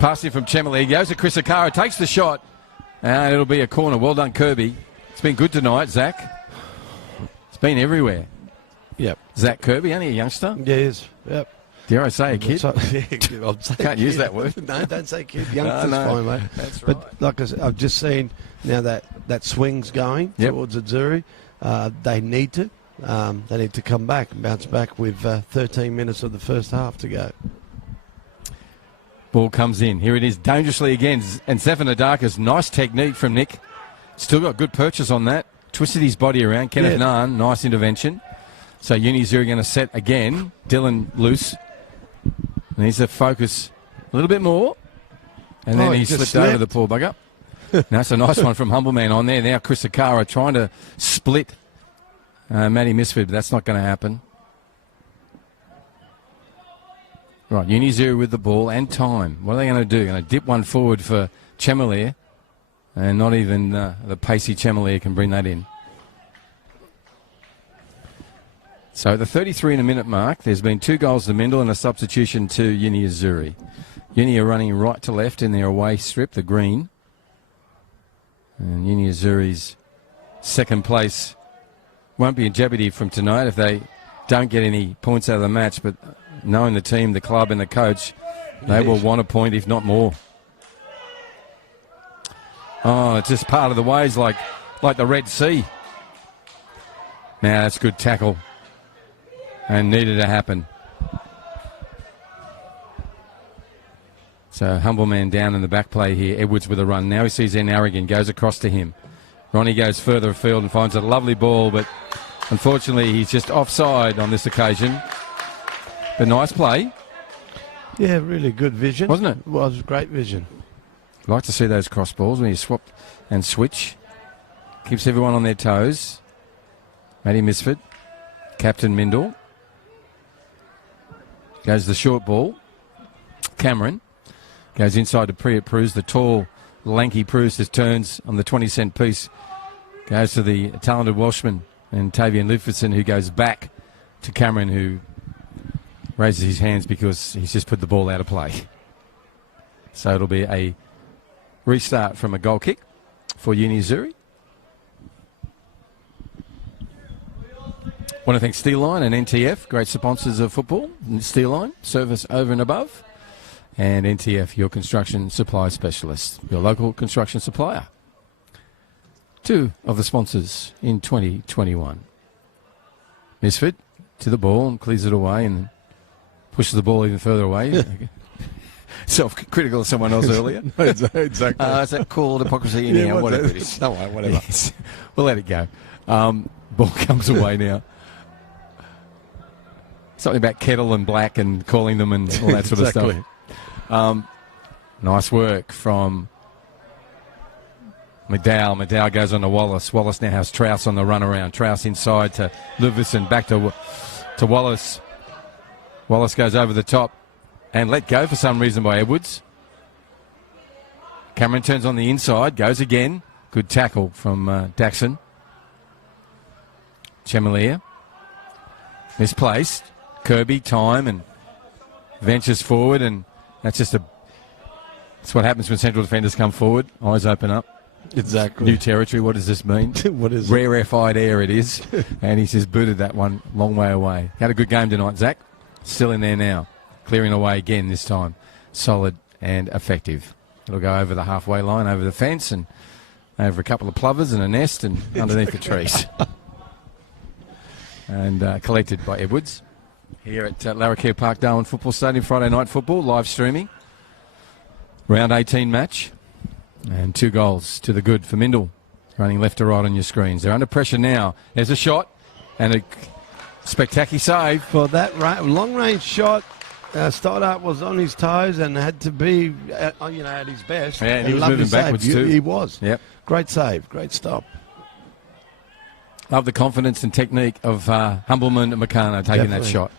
Passing from Chemelier. He goes to Chris Akara. Takes the shot. And it'll be a corner. Well done, Kirby. It's been good tonight, Zach. It's been everywhere. Yep. Zach Kirby, only a youngster. Yeah, he is. Yep. Dare I say a kid? Can't use that word. No, don't say kid. Youngster's fine, mate. That's right. But like I said, I've just seen now that swing's going towards Azzurri. They need to. They need to come back and bounce back with 13 minutes of the first half to go. Ball comes in. Here it is, dangerously again. And Zefanadakis, nice technique from Nick. Still got good purchase on that. Twisted his body around. Kenneth Nahn, nice intervention. So Uni Zuri going to set again. Dylan loose. Needs to focus a little bit more. And then he slipped over the poor bugger. That's a nice one from Humbleman on there. Now Chris Akara trying to split Matty Misford, but that's not going to happen. Right, Uni Zuri with the ball and time. What are they going to do? Going to dip one forward for Chemalier. And not even the pacey Chemalier can bring that in. So at the 33-minute mark, there's been 2 goals to Mindil and a substitution to Uni Azzurri. Uni are running right to left in their away strip, the green. And Uni Azzurri's second place won't be in jeopardy from tonight if they don't get any points out of the match. But knowing the team, the club and the coach, they will want a point, if not more. Oh, it's just part of the waves like the Red Sea. Now that's good tackle. And needed to happen. So Humbleman down in the back play here. Edwards with a run. Now he sees Narrigan, goes across to him. Ronnie goes further afield and finds a lovely ball, but unfortunately he's just offside on this occasion. But nice play. Yeah, really good vision. Wasn't it? It was great vision. Like to see those cross balls when you swap and switch. Keeps everyone on their toes. Matty Misford, Captain Mindil. Goes the short ball. Cameron goes inside to Priya Prus. The tall, lanky Prus just turns on the 20-cent piece. Goes to the talented Welshman and Tavian Lidfordson, who goes back to Cameron, who raises his hands because he's just put the ball out of play. So it'll be a restart from a goal kick for Uni Azzurri. Want to thank Steel Line and NTF, great sponsors of football. Steel Line, service over and above. And NTF, your construction supply specialist, your local construction supplier. 2 of the sponsors in 2021. Misford to the ball and clears it away and pushes the ball even further away. Self-critical of someone else earlier. Exactly. Is that called hypocrisy in here? Whatever it is. No, whatever. Yes. We'll let it go. Ball comes away now. Something about kettle and black and calling them and all that sort of stuff. Nice work from McDowell. McDowell goes on to Wallace. Wallace now has Trouse on the run around. Trouse inside to Ludvigsen, back to Wallace. Wallace goes over the top and let go for some reason by Edwards. Cameron turns on the inside, goes again. Good tackle from Daxon. Chemalier. Misplaced. Kirby, time, and ventures forward, and that's what happens when central defenders come forward. Eyes open up. Exactly. New territory. What does this mean? What is Rarefied air it is. And he's just booted that one long way away. Had a good game tonight, Zach. Still in there now. Clearing away again this time. Solid and effective. It'll go over the halfway line, over the fence, and over a couple of plovers and a nest and underneath the trees. And collected by Edwards. Here at Larrakia Park, Darwin Football Stadium, Friday night football, live streaming. Round 18 match. And 2 goals to the good for Mindil. Running left to right on your screens. They're under pressure now. There's a shot and a spectacular save. Well, that long-range shot, Stoddart was on his toes and had to be at his best. Yeah, and he was moving backwards too. He was. Yep. Great save. Great stop. Love the confidence and technique of Humbleman and Meccano taking that shot.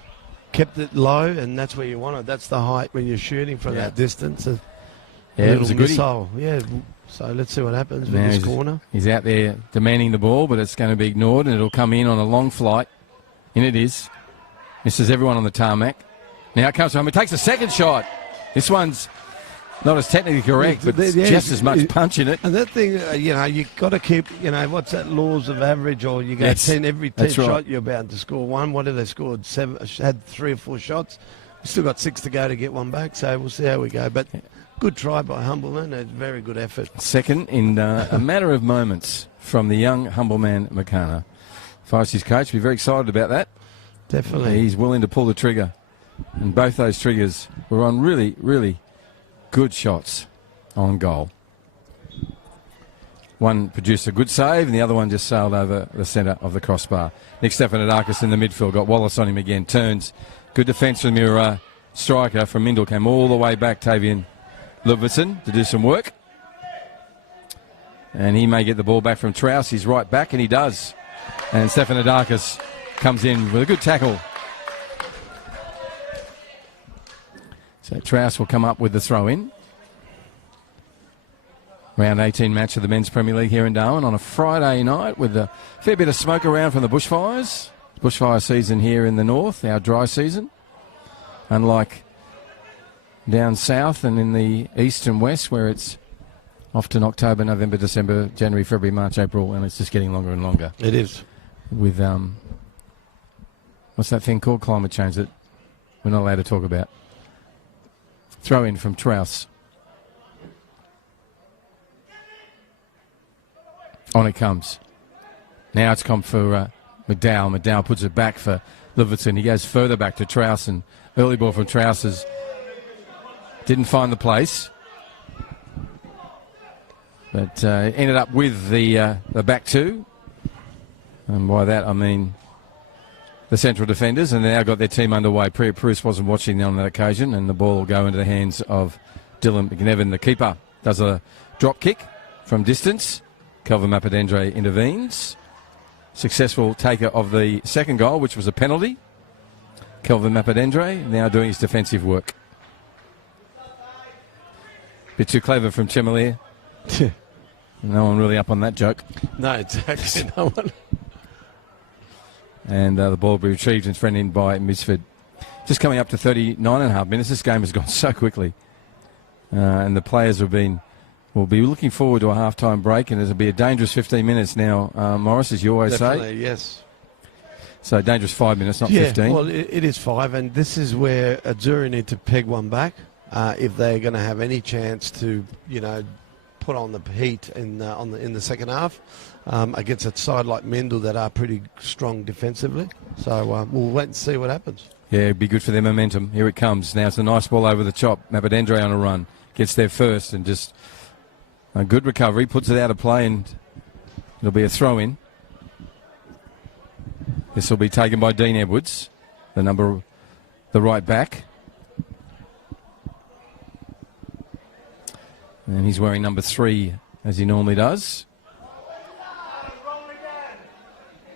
Kept it low, and that's where you want it. That's the height when you're shooting from that distance. It was a goodie. Missile. Yeah, so let's see what happens with this corner. He's out there demanding the ball, but it's going to be ignored, and it'll come in on a long flight. In it is. Misses everyone on the tarmac. Now it comes home. It takes a second shot. This one's not as technically correct, but just as much punch in it. And that thing, you've got to keep, what's that, laws of average, or you go 10, every 10 shot you're bound to score 1. What have they scored? 7, had 3 or 4 shots. We've still got 6 to go to get 1 back, so we'll see how we go. But good try by Humbleman, a very good effort. Second in a matter of moments from the young Humbleman Meccano. Forest's coach, be very excited about that. Definitely. He's willing to pull the trigger. And both those triggers were on really, really good shots on goal. One produced a good save, and the other one just sailed over the centre of the crossbar. Nick Stefanidakis in the midfield, got Wallace on him again, turns. Good defence from your striker from Mindil, came all the way back, Tavian Ludvigsen, to do some work. And he may get the ball back from Trouse. He's right back, and he does. And Stefanidakis comes in with a good tackle. So Trouse will come up with the throw-in. Round 18 match of the Men's Premier League here in Darwin on a Friday night with a fair bit of smoke around from the bushfires. Bushfire season here in the north, our dry season. Unlike down south and in the east and west where it's often October, November, December, January, February, March, April, and it's just getting longer and longer. It is. With, what's that thing called? Climate change that we're not allowed to talk about. Throw in from Trouse. On it comes. Now it's come for McDowell. McDowell puts it back for Ludvigsen. He goes further back to Trouse, and early ball from Trouse didn't find the place. But ended up with the back two. And by that I mean the central defenders, and they now got their team underway. Priya Bruce wasn't watching on that occasion, and the ball will go into the hands of Dylan McNevin, the keeper. Does a drop kick from distance. Kelvin Mappadendre intervenes. Successful taker of the second goal, which was a penalty. Kelvin Mappadendre now doing his defensive work. Bit too clever from Chemalier. No one really up on that joke. No, exactly. No one. And the ball will be retrieved and thrown in by Misford. Just coming up to 39.5 minutes. This game has gone so quickly. And the players will be looking forward to a half-time break, and it'll be a dangerous 15 minutes now, Morris, as you always Definitely, say. Yes. So dangerous 5 minutes, not 15. Well, it is 5, and this is where Azzurri need to peg one back if they're going to have any chance to, put on the heat in the second half against a side like Mindil that are pretty strong defensively. So we'll wait and see what happens. Yeah, it'd be good for their momentum. Here it comes. Now it's a nice ball over the chop. Mappadendre on a run. Gets there first and just a good recovery. Puts it out of play, and it'll be a throw-in. This will be taken by Dean Edwards, the right back. And he's wearing number 3, as he normally does.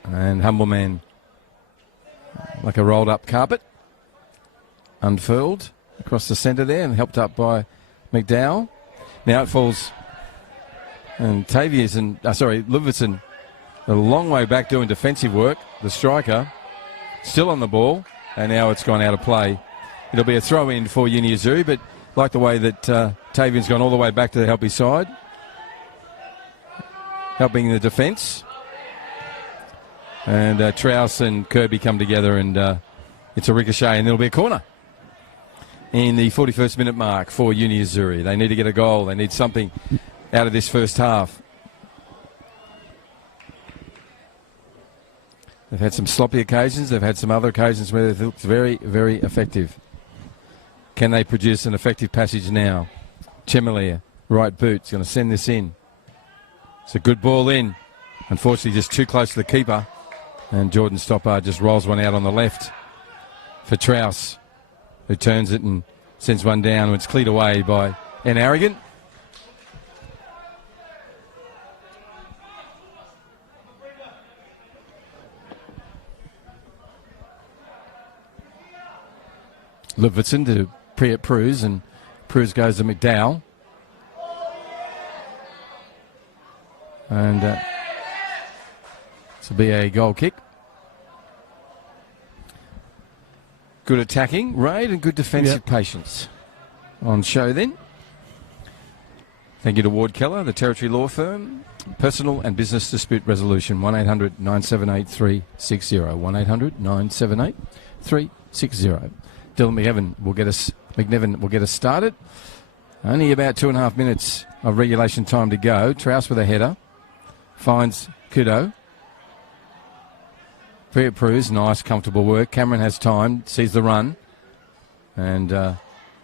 And Humble Man, like a rolled-up carpet, unfurled across the centre there and helped up by McDowell. Now it falls. And Ludvigsen, a long way back doing defensive work. The striker still on the ball, and now it's gone out of play. It'll be a throw-in for Uni Azzurri, but like the way that Tavian's gone all the way back to help his side, helping the defence. And Trouse and Kirby come together, and it's a ricochet, and it'll be a corner in the 41st minute mark for Uni Azzurri. They need to get a goal. They need something out of this first half. They've had some sloppy occasions. They've had some other occasions where they've looked very, very effective. Can they produce an effective passage now? Chemalier, right boot, is going to send this in. It's a good ball in. Unfortunately, just too close to the keeper. And Jordan Stoppard just rolls one out on the left for Trouse, who turns it and sends one down, and it's cleared away by N. Arrogant. Ludvigsen to Priya Bruce, and Bruce goes to McDowell. And this will be a goal kick. Good attacking raid and good defensive patience on show then. Thank you to Ward Keller, the Territory Law Firm. Personal and business dispute resolution, 1-800-978-360. 1-800-978-360. Dylan McNevin will get us started. Only about 2.5 minutes of regulation time to go. Trouse with a header. Finds Kudo. Priya Bruce, nice, comfortable work. Cameron has time, sees the run, and they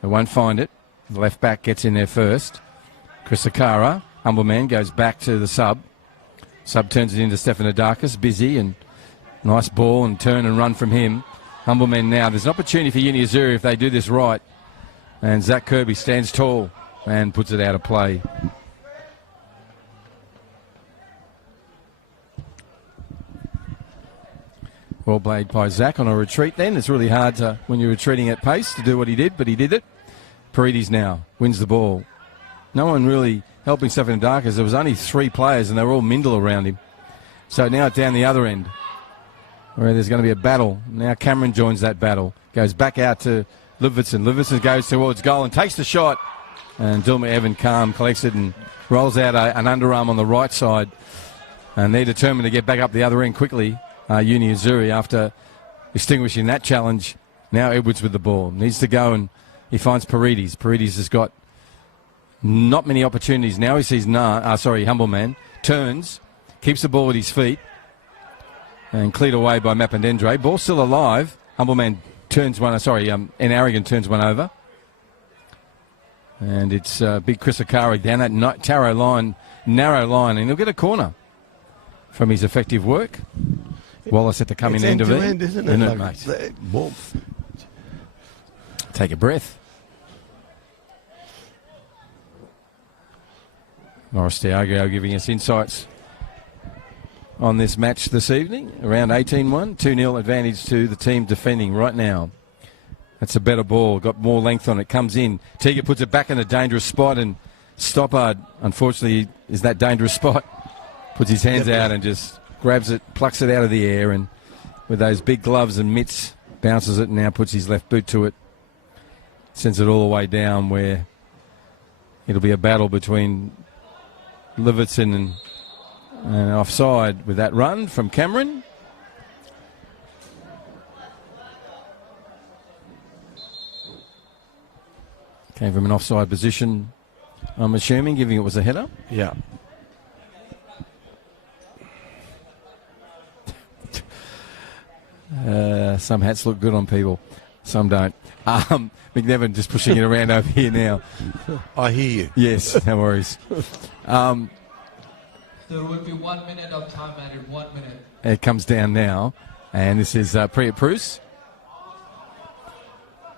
won't find it. The left back gets in there first. Chris Akara, humble man, goes back to the sub. Sub turns it into Stefanidakis, busy, and nice ball and turn and run from him. Humble man now. There's an opportunity for Uni Azzurri if they do this right. And Zach Kirby stands tall and puts it out of play. Well played by Zach on a retreat then. It's really hard to, when you're retreating at pace, to do what he did, but he did it. Paredes now wins the ball. No one really helping Stefanidakis. There was only 3 players and they were all Mindil around him. So now down the other end where there's going to be a battle. Now Cameron joins that battle. Goes back out to Livingston. Livingston goes towards goal and takes the shot. And Dilma Evan Calm collects it and rolls out an underarm on the right side. And they're determined to get back up the other end quickly. Uni Azzurri, after extinguishing that challenge, now Edwards with the ball. Needs to go and he finds Paredes. Paredes has got not many opportunities. Now he sees Humble Man. Turns, keeps the ball at his feet, and cleared away by Mapandendre. Ball still alive. Humble Man turns one, Arrogant turns one over. And it's big Chris Akari down that narrow line, and he'll get a corner from his effective work. Wallace had to come in end of it. End, isn't it? Mate? Take a breath. Morris Diago giving us insights on this match this evening. Around 18-1, 2-0 advantage to the team defending right now. That's a better ball, got more length on it, comes in. Tiga puts it back in a dangerous spot, and Stoppard, unfortunately, is that dangerous spot. Puts his hands out and just grabs it, plucks it out of the air, and with those big gloves and mitts, bounces it and now puts his left boot to it. Sends it all the way down where it'll be a battle between Livingston and offside with that run from Cameron. Came from an offside position, I'm assuming, giving it was a header. Yeah. Some hats look good on people, some don't. McNevin just pushing it around over here now. I hear you. Yes, no worries. There will be 1 minute of time added, 1 minute. It comes down now, and this is Priya Bruce.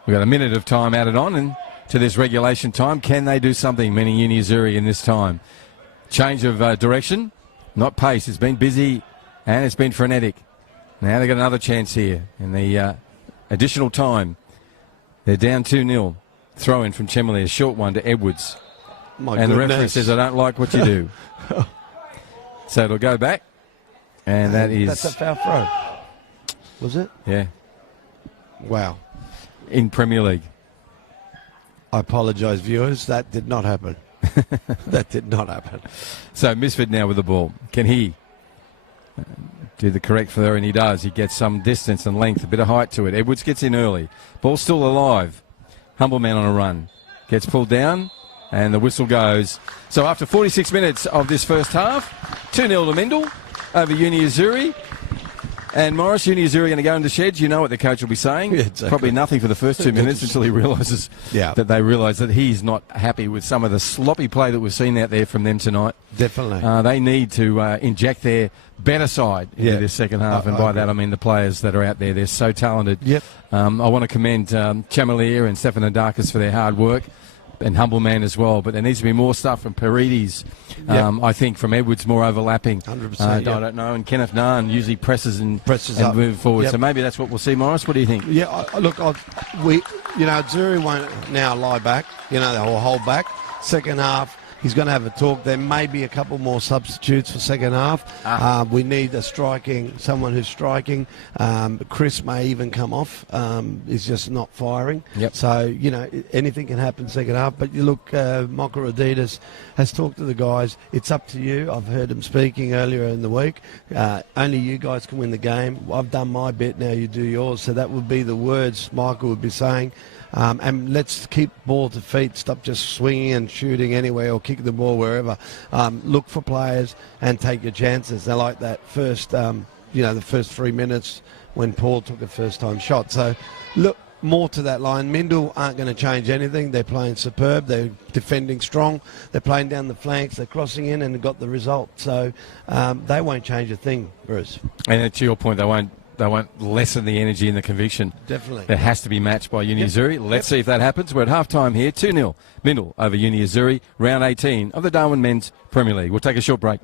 We've got a minute of time added on and to this regulation time. Can they do something, meaning Uni Azzurri, in this time? Change of direction, not pace. It's been busy and it's been frenetic. Now they've got another chance here in the additional time. They're down 2-0. Throw in from Chemeley, a short one to Edwards. And the referee says, I don't like what you do. So it'll go back. And that's a foul throw. Was it? Yeah. Wow. In Premier League. I apologise, viewers. That did not happen. That did not happen. So Misfit now with the ball. Can he do the correct for her? And he does. He gets some distance and length, a bit of height to it. Edwards gets in early. Ball's still alive. Humble man on a run. Gets pulled down, and the whistle goes. So after 46 minutes of this first half, 2-0 to Mindil over Uni Azzurri. And Morris, Uni Azzurri going to go into sheds. You know what the coach will be saying. Yeah, exactly. Probably nothing for the first 2 minutes until he realises that they realise that he's not happy with some of the sloppy play that we've seen out there from them tonight. Definitely. They need to inject their better side into this second half. And by that I mean the players that are out there. They're so talented. Yep. I want to commend Chamalier and Stefanidakis for their hard work. And Humble Man as well, but there needs to be more stuff from Paredes. I think from Edwards, more overlapping. 100%. I don't know. And Kenneth Nahn usually presses up, moves forward. Yep. So maybe that's what we'll see. Morris, what do you think? Yeah, Azzurri won't now lie back. They'll hold back. Second half, he's going to have a talk. There may be a couple more substitutes for second half. We need someone who's striking. Chris may even come off. He's just not firing. Yep. So, anything can happen second half. But you look, Mocha Adidas has talked to the guys. It's up to you. I've heard him speaking earlier in the week. Only you guys can win the game. I've done my bit, now you do yours. So that would be the words Michael would be saying. And let's keep ball to feet, stop just swinging and shooting anywhere or kicking the ball wherever. Look for players and take your chances. They like that first, the first 3 minutes when Paul took a first-time shot. So, look, more to that line. Mindil aren't going to change anything. They're playing superb. They're defending strong. They're playing down the flanks. They're crossing in and got the result. So they won't change a thing, Bruce. And to your point, they won't lessen the energy and the conviction. Definitely. That has to be matched by Uni Azzurri. Let's see if that happens. We're at half-time here. 2-0. Mindil over Uni Azzurri. Round 18 of the Darwin Men's Premier League. We'll take a short break.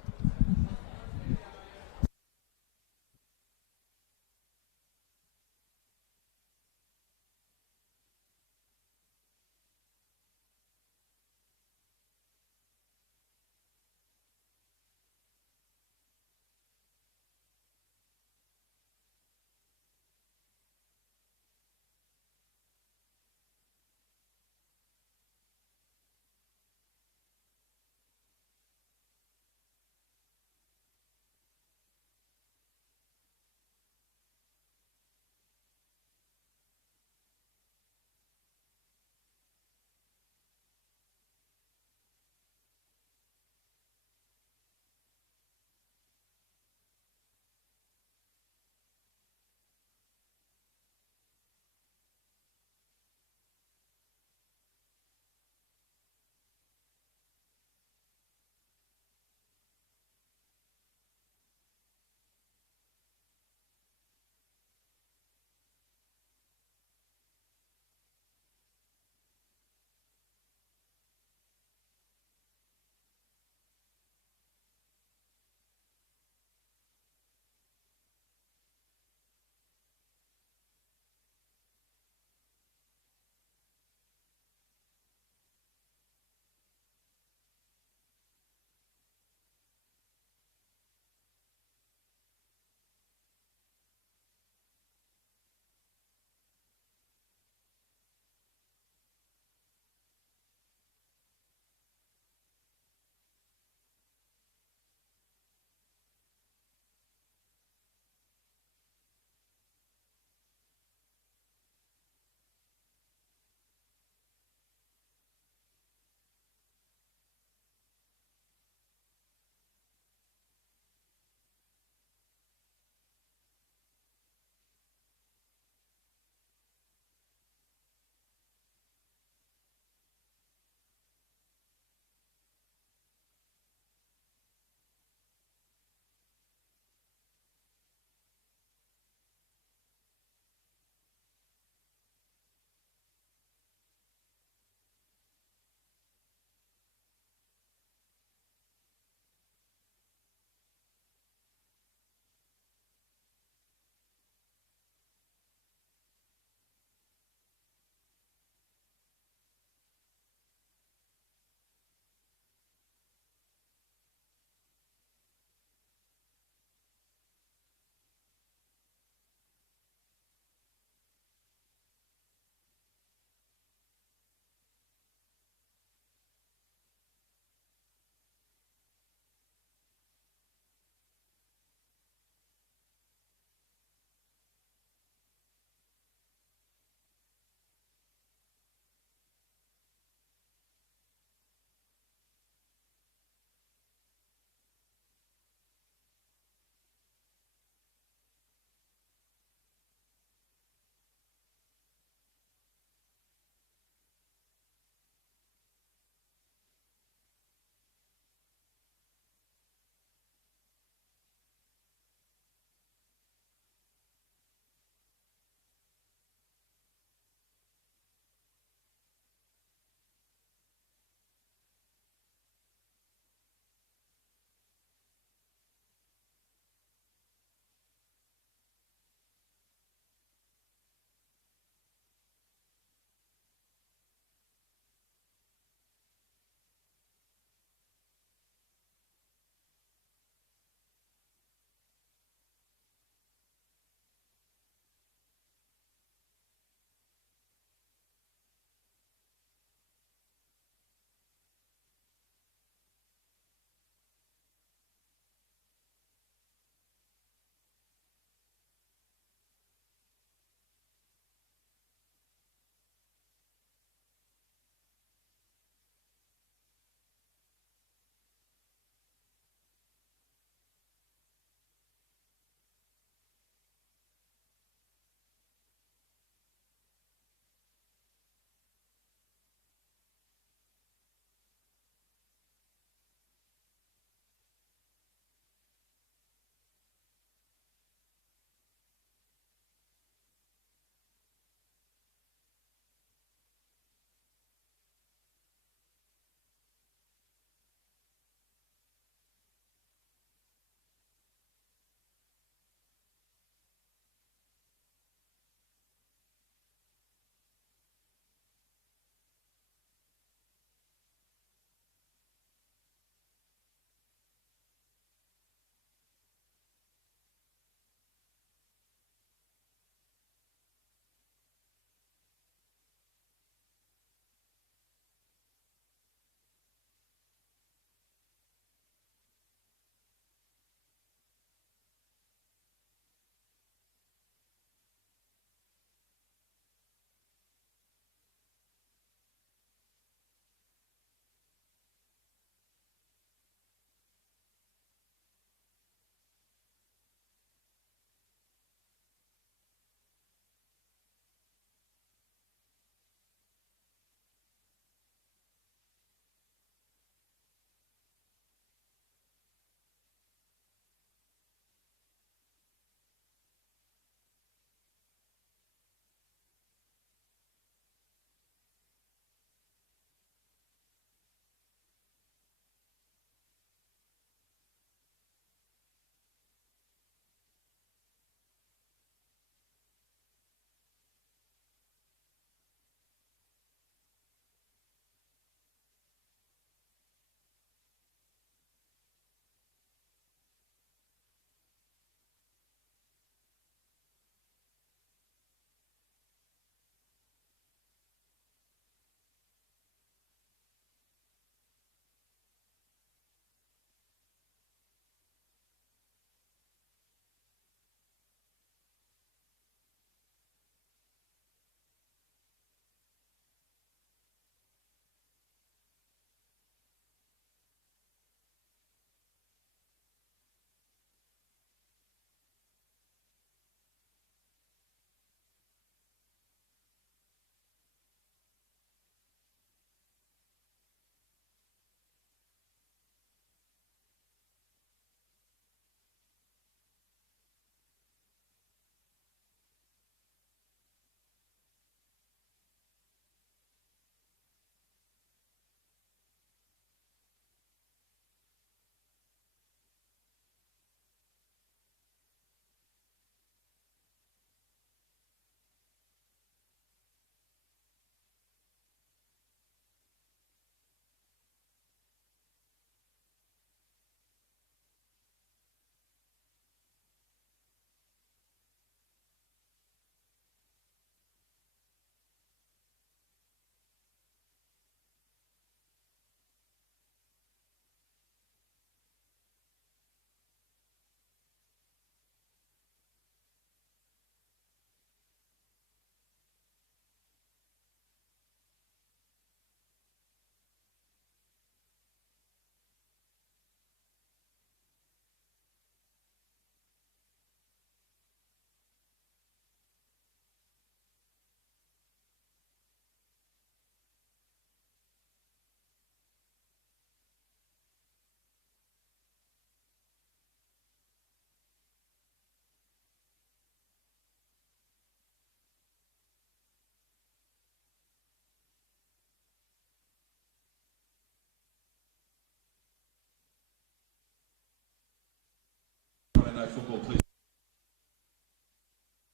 football, please.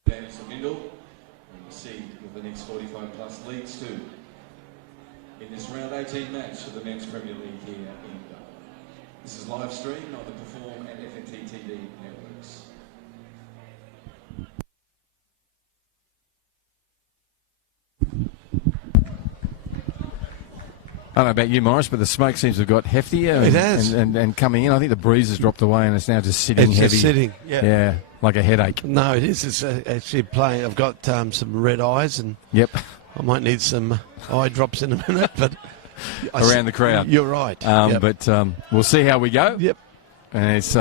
Dance of Mindil, and proceed with the next 45 plus leads to in this round 18 match of the Men's Premier League here in Darwin. This is live streamed on the Perform and FNT TV networks. I don't know about you, Morris, but the smoke seems to have got heftier. It has. And coming in. I think the breeze has dropped away and it's now just sitting It's heavy. just sitting. Yeah. Yeah, like a headache. No, it is. It's actually playing. I've got some red eyes, and Yep. I might need some eye drops in a minute. But Around the crowd. You're right. Yep. But we'll see how we go. Yep. And it's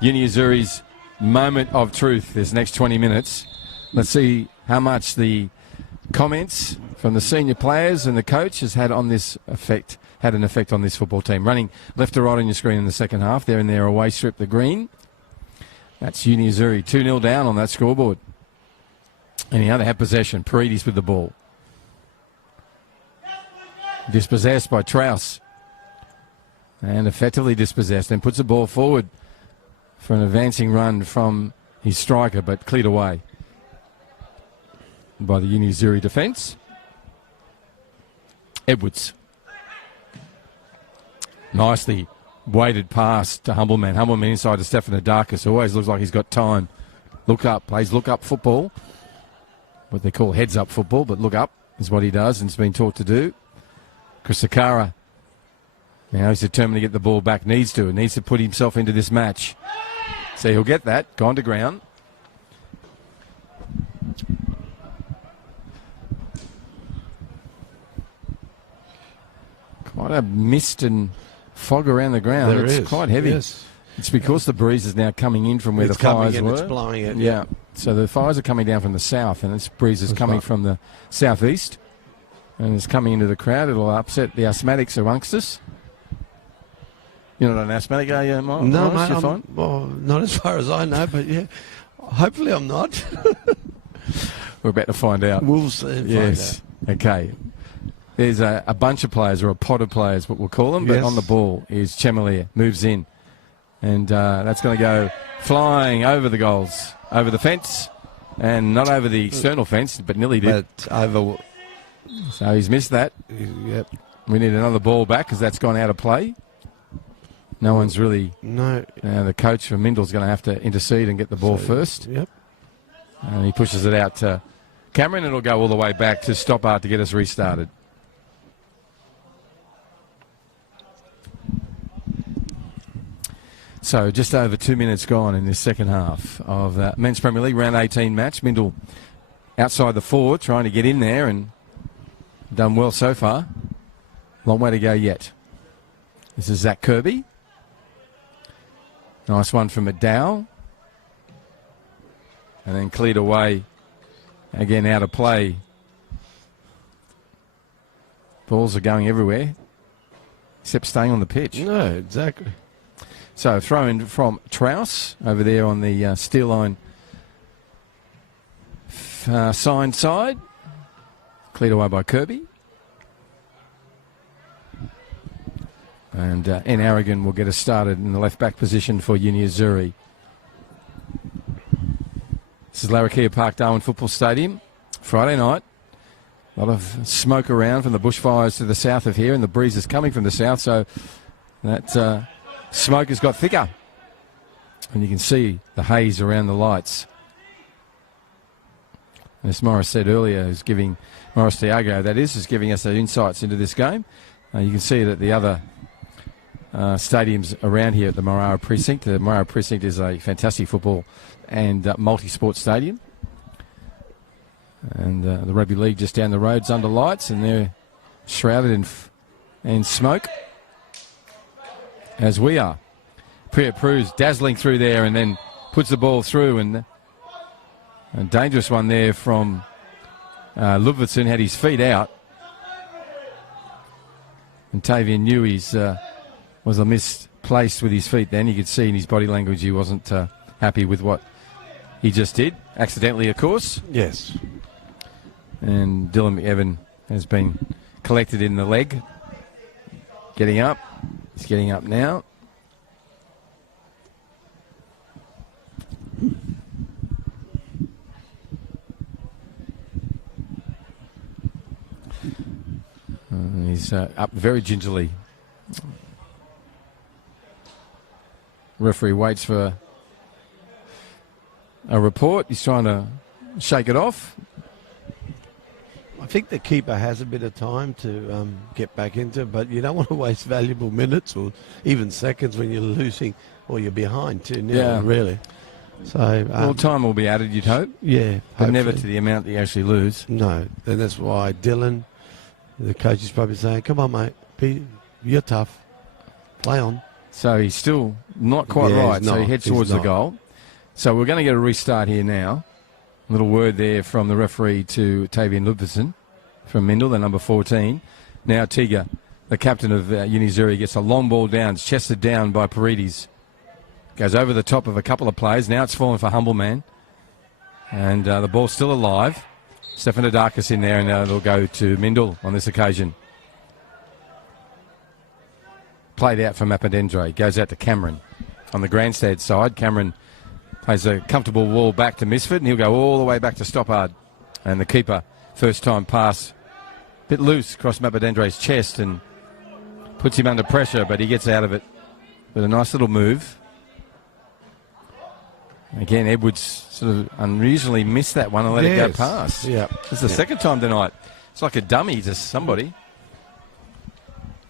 Uni Azzurri's moment of truth this next 20 minutes. Let's see how much the comments from the senior players and the coach has had on this effect, had an effect on this football team. Running left to right on your screen in the second half. They're in their away strip, the green. That's Uni Azzurri, 2-0 down on that scoreboard. Anyhow, they have possession. Paredes with the ball. Dispossessed by Trauss. And effectively dispossessed. Then puts the ball forward for an advancing run from his striker, but cleared away by the Uni Azzurri defence. Edwards. Nicely weighted pass to Humbleman. Humbleman inside to Stefanidakis. Always looks like he's got time. Look up. Plays look up football. What they call heads up football, but look up is what he does and has been taught to do. Chrisakara. Now he's determined to get the ball back. Needs to put himself into this match. So he'll get that. Gone to ground. Quite a mist and fog around the ground. There it's is. quite heavy. Yes. It's because the breeze is now coming in from where It's the fires coming in, were. it's blowing it. Yeah. So the fires are coming down from the south, and this breeze is That's coming right. from the southeast, and it's coming into the crowd. It'll upset the asthmatics amongst us. You're not an asthmatic, are you, Morris? No, mate, You're I'm, fine? well, not as far as I know, but yeah, hopefully I'm not. We're about to find out. We'll soon Yes. Okay. There's a bunch of players, or a pod of players, what we'll call them, but Yes. on the ball is Chemalier, moves in. And that's going to go flying over the goals, over the fence, and not over the external fence, but nearly did. But over. So he's missed that. Yep. We need another ball back because that's gone out of play. No one's really... No. the coach from Mindil's going to have to intercede and get the ball first. Yep. And he pushes it out to Cameron, and it'll go all the way back to Stoppard to get us restarted. So just over 2 minutes gone in this second half of Men's Premier League round 18 match. Mindil outside the forward, trying to get in there and done well so far. Long way to go yet. This is Zach Kirby. Nice one from McDowell. And then cleared away. Again, out of play. Balls are going everywhere, except staying on the pitch. No, exactly. So throw in from Trauss over there on the steel line sign side. Cleared away by Kirby. And N. Aragon will get us started in the left-back position for Uni Azzurri. This is Larrakia Park, Darwin Football Stadium. Friday night. A lot of smoke around from the bushfires to the south of here, and the breeze is coming from the south, so that smoke has got thicker. And you can see the haze around the lights. As Morris said earlier, Morris Thiago, that is giving us the insights into this game. You can see it at the other stadiums around here at the Morara Precinct. The Morara Precinct is a fantastic football and multi-sport stadium. And the Rugby League just down the road's under lights, and they're shrouded in smoke, as we are. Priya Prus dazzling through there and then puts the ball through, and a dangerous one there from Ludvigsen, had his feet out. And Tavian knew was misplaced with his feet then. You could see in his body language he wasn't happy with what he just did. Accidentally, of course. Yes. And Dylan McEvan has been collected in the leg. Getting up. He's getting up now. He's up very gingerly. Referee waits for a report. He's trying to shake it off. I think the keeper has a bit of time to get back into it, but you don't want to waste valuable minutes or even seconds when you're losing or you're behind 2-0, really. So, well, time will be added, you'd hope. Yeah. But never to the amount that you actually lose. No, and that's why Dylan, the coach, is probably saying, come on, mate, you're tough. Play on. So he's still not quite right, so he heads towards the goal. So we're going to get a restart here now. A little word there from the referee to Tavian Ludvigsen from Mindil, the number 14. Now Tiga, the captain of Azzurri, gets a long ball down. It's chested down by Paredes. Goes over the top of a couple of players. Now it's fallen for Humble Man. And the ball's still alive. Stefanidakis in there, and it'll go to Mindil on this occasion. Played out for Mappadendre. Goes out to Cameron on the grandstand side. Cameron plays a comfortable wall back to Misford, and he'll go all the way back to Stoppard. And the keeper, first time pass, bit loose across Mappadendre's chest and puts him under pressure, but he gets out of it with a nice little move. Again, Edwards sort of unusually missed that one and let it go past. Yeah. It's the second time tonight. It's like a dummy to somebody.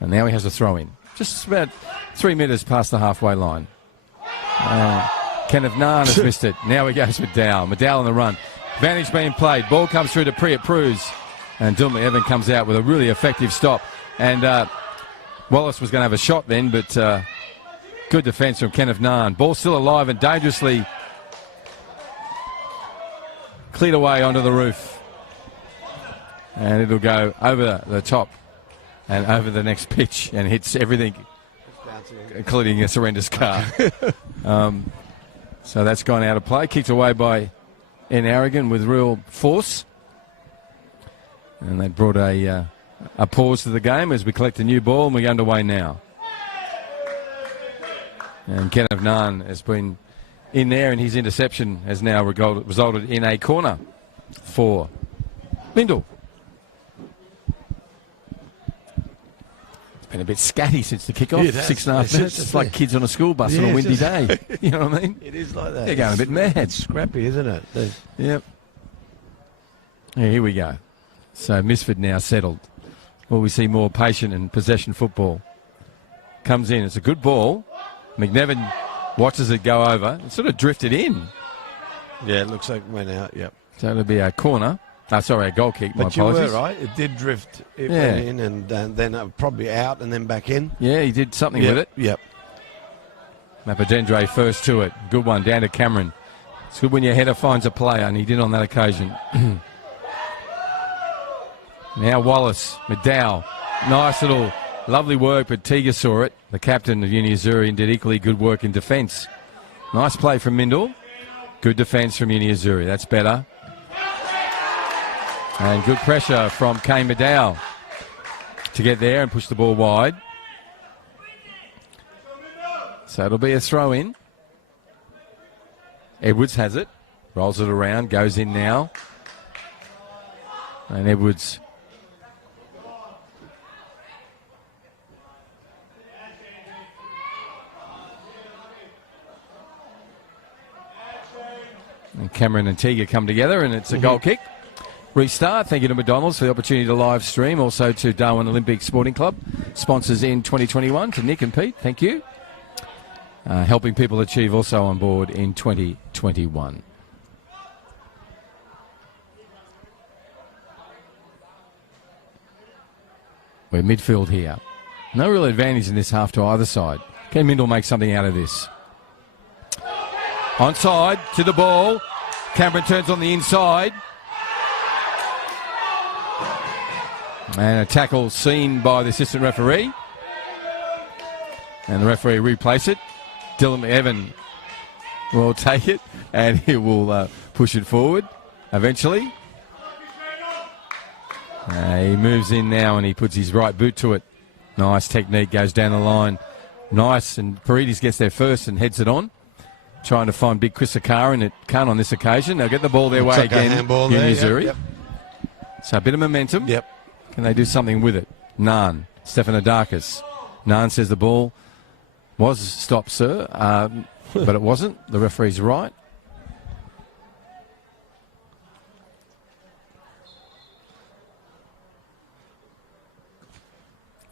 And now he has a throw in. Just about 3 metres past the halfway line. Kenneth Nahn has missed it. Now he goes with Dow. Medall on the run. Advantage being played. Ball comes through to Priya Pruz. And Dylan Evan comes out with a really effective stop. And Wallace was going to have a shot then, but good defence from Kenneth Nahn. Ball still alive and dangerously cleared away onto the roof. And it'll go over the top and over the next pitch and hits everything, including a Surrender's car. So that's gone out of play. Kicked away by N. Aragon with real force. And that brought a pause to the game as we collect a new ball, and we're underway now. And Kenneth Nahn has been in there, and his interception has now resulted in a corner for Mindil. It's been a bit scatty since the kickoff. Yeah, 6.5 minutes. It's like kids on a school bus on a windy day. You know what I mean? It is like that. They're going a bit mad. It's scrappy, isn't it? Yep. Yeah, here we go. So Misford now settled. Will we see more patient and possession football? Comes in. It's a good ball. McNevin watches it go over. It sort of drifted in. Yeah, it looks like it went out, yep. So it'll be a corner. A goal kick, my but apologies. You were right. It did drift. It went in and then probably out and then back in. Yeah, he did something with it. Yep. Mappadendre first to it. Good one down to Cameron. It's good when your header finds a player, and he did on that occasion. Now Wallace, Medall. Nice little, lovely work, but Tiga saw it. The captain of Azzurri did equally good work in defence. Nice play from Mindil. Good defence from Azzurri. That's better. And good pressure from Kane Medall to get there and push the ball wide. So it'll be a throw in. Edwards has it. Rolls it around. Goes in now. And Edwards and Cameron and Tiga come together, and it's a goal kick. Restart. Thank you to McDonald's for the opportunity to live stream. Also to Darwin Olympic Sporting Club, sponsors in 2021. To Nick and Pete, thank you. Helping people achieve also on board in 2021. We're midfield here. No real advantage in this half to either side. Can Mindil make something out of this? Onside to the ball. Cameron turns on the inside. And a tackle seen by the assistant referee. And the referee replace it. Dylan Evan will take it and he will push it forward eventually. He moves in now and he puts his right boot to it. Nice technique, goes down the line. Nice, and Paredes gets there first and heads it on. Trying to find big Chris Akara, and it can't on this occasion. They'll get the ball their way again. Handball there, Azzurri. yep. So a bit of momentum. Yep. Can they do something with it? Naan. Stephanodakis. Naan says the ball was stopped, sir, but it wasn't. The referee's right.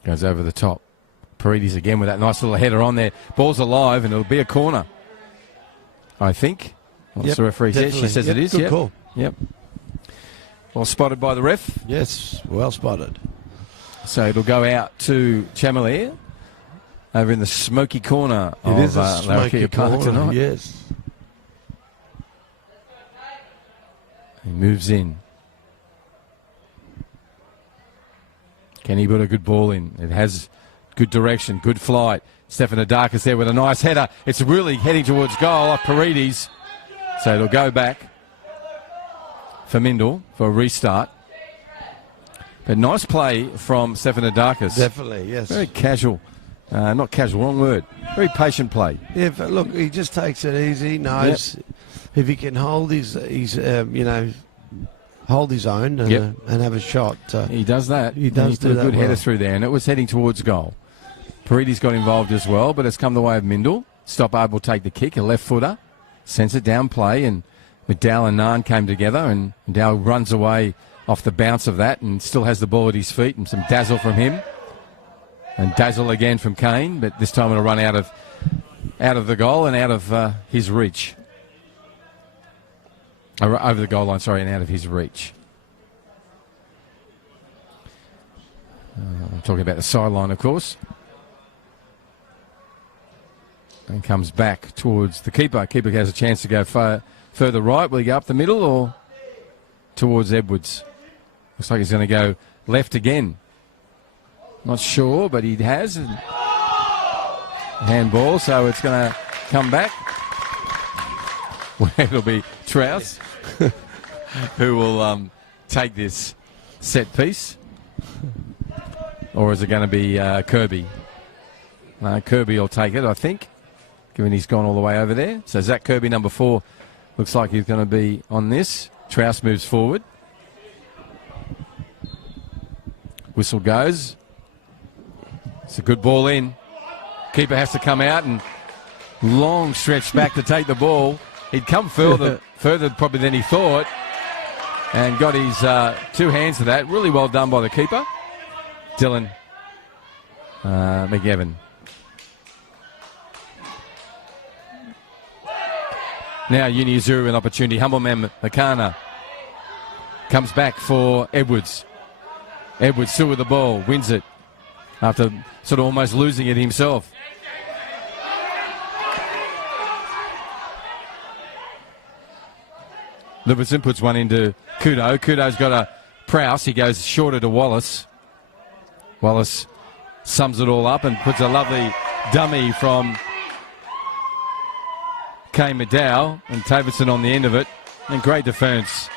Goes over the top. Paredes again with that nice little header on there. Ball's alive and it'll be a corner, I think. What's the referee says? She says it is. Good call. Yep. Well spotted by the ref. Yes, well spotted. So it'll go out to Chamalier over in the smoky corner of Larrakia Park tonight. Yes. He moves in. Can he put a good ball in? It has good direction, good flight. Stephanodakis there with a nice header. It's really heading towards goal off Paredes. So it'll go back for Mindil for a restart. But nice play from Stephanodakis. Definitely, yes. Very casual. Not casual, wrong word. Very patient play. Yeah, but look, he just takes it easy. He knows if he can hold his hold his own and have a shot. He does that. He does do a good header through there, and it was heading towards goal. Paredes got involved as well, but it's come the way of Mindil. Stoppard will take the kick, a left footer, sends it down play, and McDowell and Naan came together, and McDowell runs away off the bounce of that and still has the ball at his feet, and some dazzle from him. And dazzle again from Kane, but this time it'll run out of the goal and out of his reach. Over the goal line, sorry, and out of his reach. I'm talking about the sideline, of course. And comes back towards the keeper. Keeper has a chance to go further right. Will he go up the middle or towards Edwards? Looks like he's going to go left again. Not sure, but he has. Handball, so it's going to come back. Well, it'll be Trouse who will take this set piece. Or is it going to be Kirby? Kirby will take it, I think, given he's gone all the way over there. So Zach Kirby, number 4, looks like he's going to be on this. Trouse moves forward. Whistle goes. It's a good ball in. Keeper has to come out and long stretch back to take the ball. He'd come further probably than he thought and got his 2 hands to that. Really well done by the keeper, Dylan McEvan. Now Uni Azzurri an opportunity. Humbleman Makana comes back for Edwards. Edwards still with the ball, wins it after sort of almost losing it himself. Livingston puts one into Kudo. Kudo's got a Prowse. He goes shorter to Wallace. Wallace sums it all up and puts a lovely dummy from Kane McDowell and Taverson on the end of it. And great defence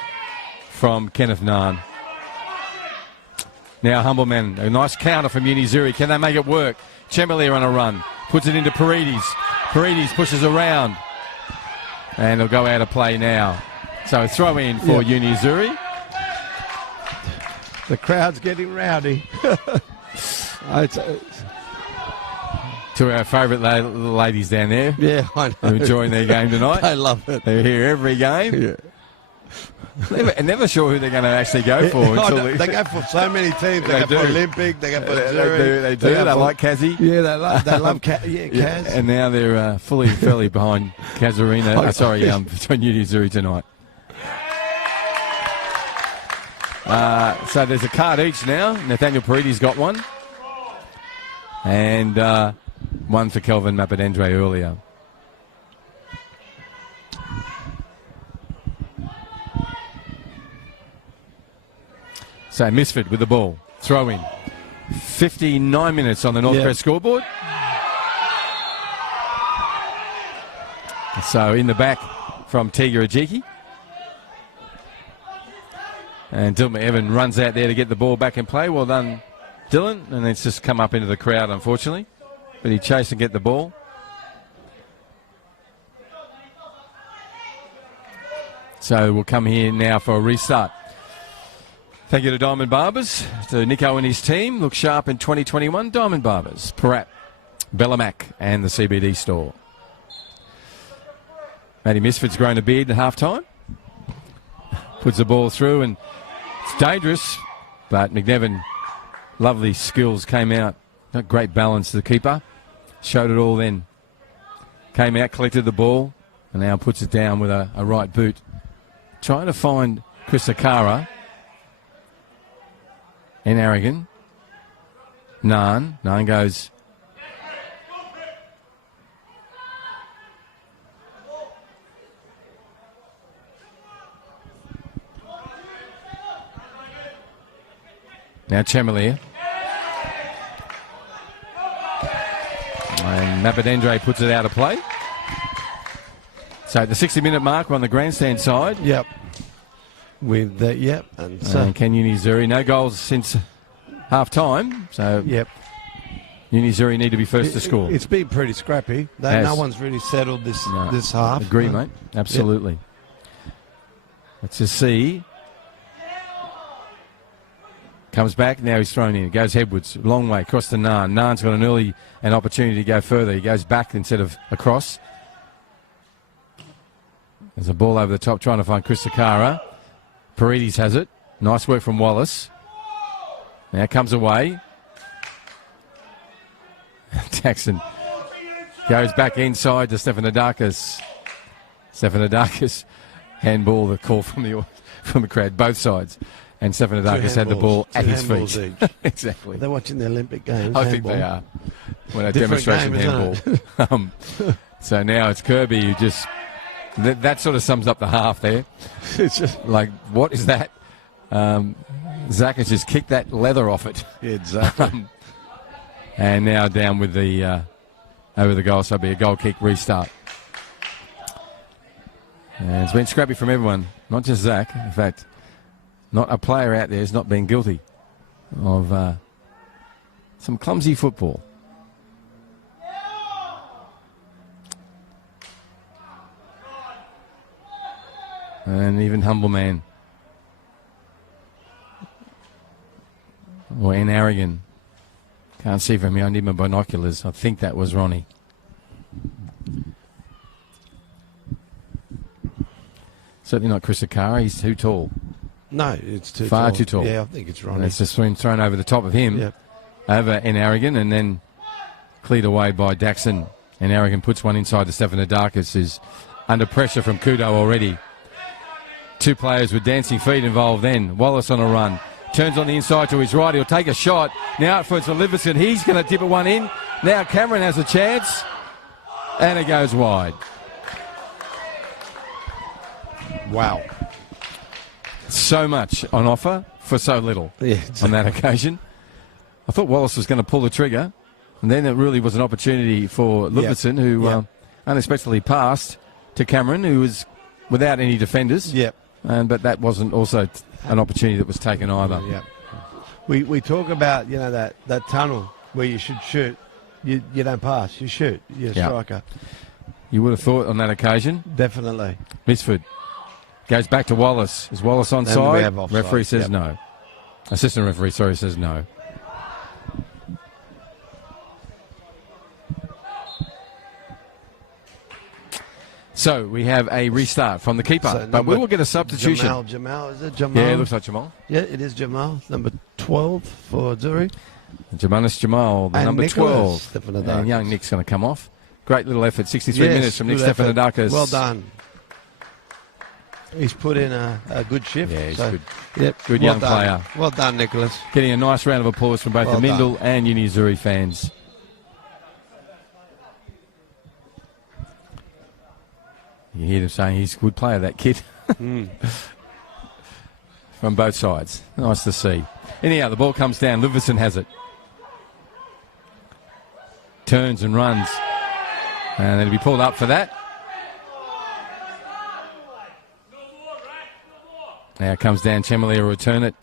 from Kenneth Naan. Now Humbleman, a nice counter from Uni Azzurri. Can they make it work? Chamalier on a run. Puts it into Paredes. Paredes pushes around. And he'll go out of play now. So a throw in for Uni Azzurri. The crowd's getting rowdy. To our favourite ladies down there. Yeah, I know. They're enjoying their game tonight. They love it. They're here every game. Yeah. Never sure who they're going to actually go for. Until they go for so many teams. They go for Olympic. They go for Azzurri. They do. They like Kazzy. Yeah, they love Kaz. Yeah, and now they're fairly behind Casuarina. Between Uni Azzurri tonight. So there's a card each now. Nathaniel Paredes got one. And one for Kelvin Mapadendre earlier. So Misford with the ball. Throw in. 59 minutes on the Northcrest scoreboard. So in the back from Tiga Ajiki. And Dylan Evan runs out there to get the ball back in play. Well done, Dylan. And it's just come up into the crowd, unfortunately. But he chased and get the ball. So we'll come here now for a restart. Thank you to Diamond Barbers, to Nico and his team. Look sharp in 2021. Diamond Barbers, Parat, Bellamac and the CBD store. Matty Misford's grown a beard at half-time. Puts the ball through and it's dangerous, but McNevin, lovely skills, came out. Got great balance to the keeper. Showed it all then. Came out, collected the ball, and now puts it down with a right boot. Trying to find Chris Akara. And Aragon. Naan goes. Now Chemelier. And Mapadendre puts it out of play. So at the 60-minute mark, we're on the grandstand side. Yep. With that, yep. And Ken Unizuri, no goals since half-time. So yep. Unizuri need to be first to score. It's been pretty scrappy. No one's really settled this half. Agree, mate. Absolutely. Yep. Let's just see. Comes back, now he's thrown in. Goes headwards, long way, across to Naan. Naan's got an opportunity to go further. He goes back instead of across. There's a ball over the top trying to find Chris Sakara. Paredes has it. Nice work from Wallace. Now comes away. Jackson goes back inside to Stefanidakis. Stefanidakis handball, the call from the crowd, both sides. And Stefanidakis had the ball at his feet. Exactly. They're watching the Olympic Games. I think they are. When a demonstration handball. So now it's Kirby who just... That sort of sums up the half there. It's just like, what is that? Zach has just kicked that leather off it. Yeah, exactly. And now down with the over the goal, so it'll be a goal kick restart. And it's been scrappy from everyone, not just Zach. In fact, not a player out there has not been guilty of some clumsy football. And even Humble Man. Or in Aragon. Can't see from here. I need my binoculars. I think that was Ronnie. Certainly not Chris Akara. He's too tall. No, it's too far tall. too tall. Yeah, I think it's Ronnie. And it's just been thrown over the top of him. Yep. Over in Aragon and then cleared away by Daxon. And Aragon puts one inside to Stefanidakis, who's under pressure from Kudo already. Two players with dancing feet involved then. Wallace on a run. Turns on the inside to his right. He'll take a shot. Now for Livingston. He's going to dip it one in. Now Cameron has a chance. And it goes wide. Wow. So much on offer for so little on that occasion. I thought Wallace was going to pull the trigger. And then it really was an opportunity for Livingston, who unexpectedly passed to Cameron, who was without any defenders. Yep. But that wasn't also an opportunity that was taken either. Yeah. We talk about, that tunnel where you should shoot. You don't pass, you shoot. You're a striker. You would have thought on that occasion. Definitely. Misford goes back to Wallace. Is Wallace onside? Referee says no. Assistant referee, says no. So we have a restart from the keeper, but we will get a substitution. Jamal, is it Jamal? Yeah, it looks like Jamal. Yeah, it is Jamal, number 12 for Azzurri. Jamal, the number 12. And young Nick's going to come off. Great little effort, 63 minutes from Nick Stefanidakis. Well done. He's put in a good shift. Yeah, he's good. Yep, good young player. Well done, Nicholas. Getting a nice round of applause from both the Mindil and Unizuri fans. You hear them saying he's a good player, that kid. From both sides. Nice to see. Anyhow, the ball comes down. Livingston has it. Turns and runs. And it'll be pulled up for that. Now it comes down. Chemelier will return it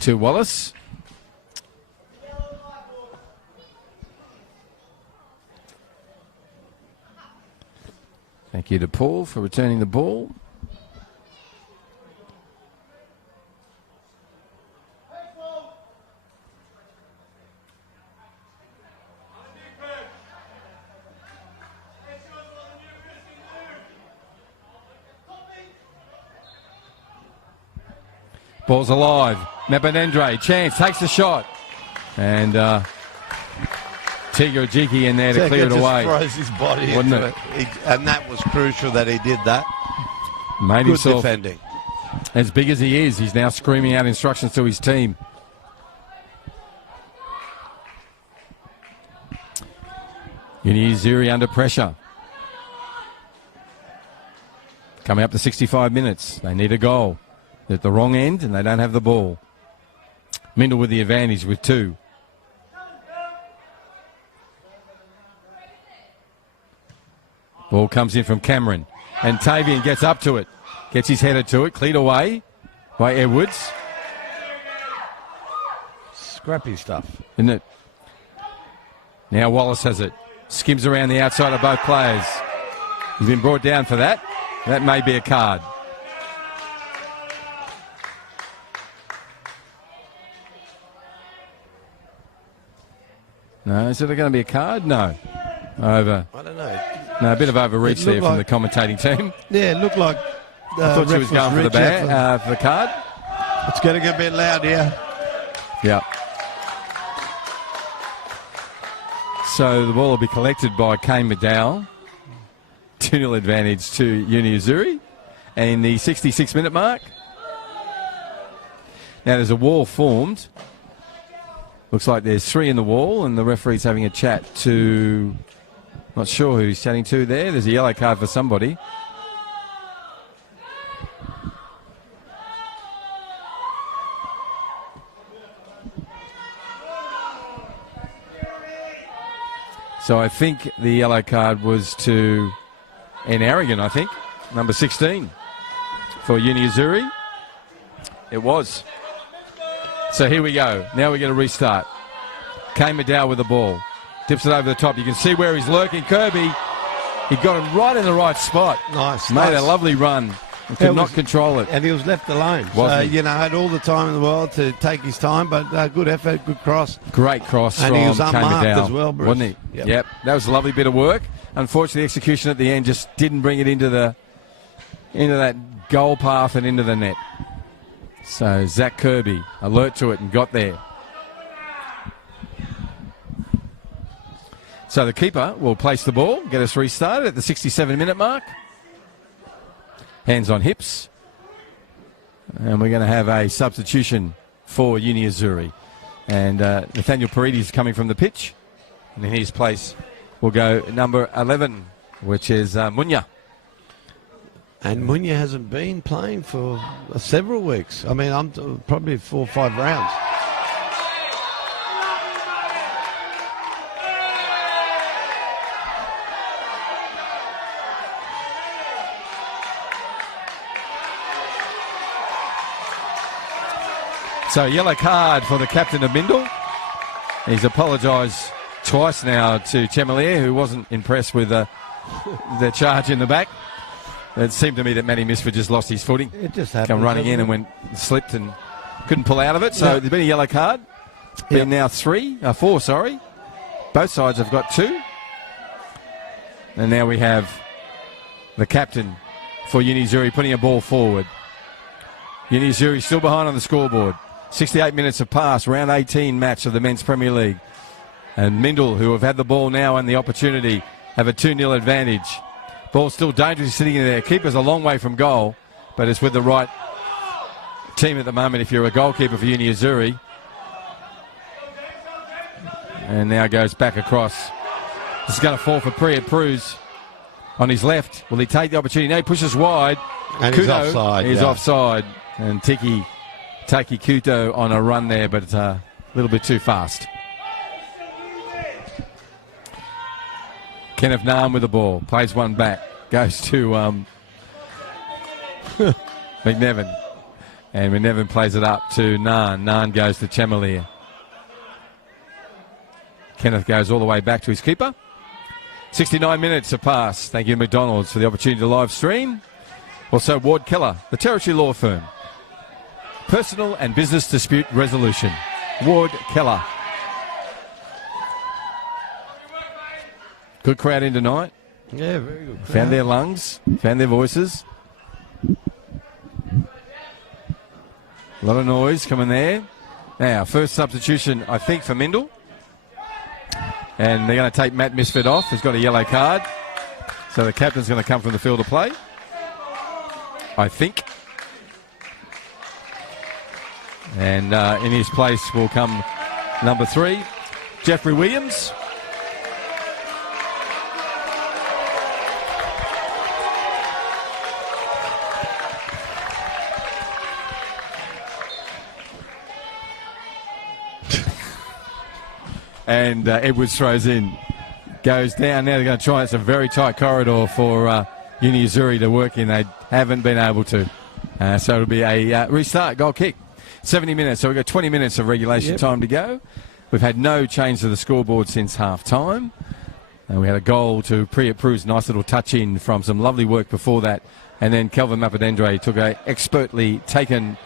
to Wallace. Thank you to Paul for returning the ball. Ball's alive. Mapinendre, chance, takes the shot. And Tiga Ajiki in there to clear it away. Throws his body Wasn't into it. And that was crucial that he did that. Made Good himself defending. as big as he is. He's now screaming out instructions to his team. Uni Azzurri under pressure. Coming up to 65 minutes. They need a goal. They're at the wrong end and they don't have the ball. Mindil with the advantage with 2. Ball comes in from Cameron. And Tavian gets up to it. Gets his header to it. Cleared away by Edwards. Scrappy stuff. Isn't it? Now Wallace has it. Skims around the outside of both players. He's been brought down for that. That may be a card. No, is it going to be a card? No. Over. I don't know. No, a bit of overreach there from the commentating team. Yeah, it looked like I thought she was going for the card. It's getting a bit loud here. Yeah. So the ball will be collected by Kane McDowell. 2-0 advantage to Uni Azzurri. And in the 66-minute mark. Now there's a wall formed. Looks like there's 3 in the wall, and the referee's having a chat to... Not sure who he's chatting to there. There's a yellow card for somebody. So I think the yellow card was to N. Arrogant, I think. Number 16 for Uni Azzurri. It was. So here we go. Now we get a restart. Kane McDowell with the ball. Dips it over the top. You can see where he's lurking. Kirby, he got him right in the right spot. Nice. Made a lovely run. And could not control it. And he was left alone. Wasn't he? Had all the time in the world to take his time, but good effort, good cross. Great cross and from he was Kane unmarked McDowell, as well, Bruce. wasn't he? Yep. That was a lovely bit of work. Unfortunately, the execution at the end just didn't bring it into that goal path and into the net. So Zach Kirby, alert to it and got there. So the keeper will place the ball, get us restarted at the 67-minute mark. Hands on hips. And we're going to have a substitution for Uni Azzurri. And Nathaniel Paridi is coming from the pitch. And in his place will go number 11, which is Munya. And Munya hasn't been playing for several weeks. I mean, I'm probably 4 or 5 rounds. So yellow card for the captain of Mindil. He's apologised twice now to Chemalier, who wasn't impressed with the charge in the back. It seemed to me that Matty Misford just lost his footing. It just happened. Come running in and slipped and couldn't pull out of it. So there's been a yellow card. Been now 4, sorry. Both sides have got 2. And now we have the captain for Uni Azzurri putting a ball forward. Uni Azzurri still behind on the scoreboard. 68 minutes have passed, round 18 match of the Men's Premier League. And Mindil, who have had the ball now and the opportunity, have a 2-0 advantage. Ball still dangerously sitting in there. Keeper's a long way from goal, but it's with the right team at the moment if you're a goalkeeper for Uni Azzurri. And now goes back across. This is going to fall for Priya Pruz on his left. Will he take the opportunity? No, he pushes wide. And Kudo he's offside. is offside. And Taki Kuto on a run there, but it's a little bit too fast. Kenneth Nahm with the ball. Plays one back. Goes to McNevin. And McNevin plays it up to Naan. Naan goes to Chemalier. Kenneth goes all the way back to his keeper. 69 minutes have passed. Thank you, McDonald's, for the opportunity to live stream. Also, Ward Keller, the Territory Law Firm. Personal and business dispute resolution. Ward Keller. Good crowd in tonight. Yeah, very good crowd. Found their lungs, found their voices. A lot of noise coming there. Now, first substitution, I think, for Mindil. And they're going to take Matt Misfit off. He's got a yellow card. So the captain's going to come from the field of play, I think. And in his place will come number 3, Jeffrey Williams. And Edwards throws in, goes down. Now they're going to try. It's a very tight corridor for Uni Azzurri to work in. They haven't been able to. So it'll be a restart, goal kick. 70 minutes, so we've got 20 minutes of regulation time to go. We've had no change to the scoreboard since half-time. We had a goal to Priya Pru's nice little touch-in from some lovely work before that. And then Kelvin Mapadendre took a expertly taken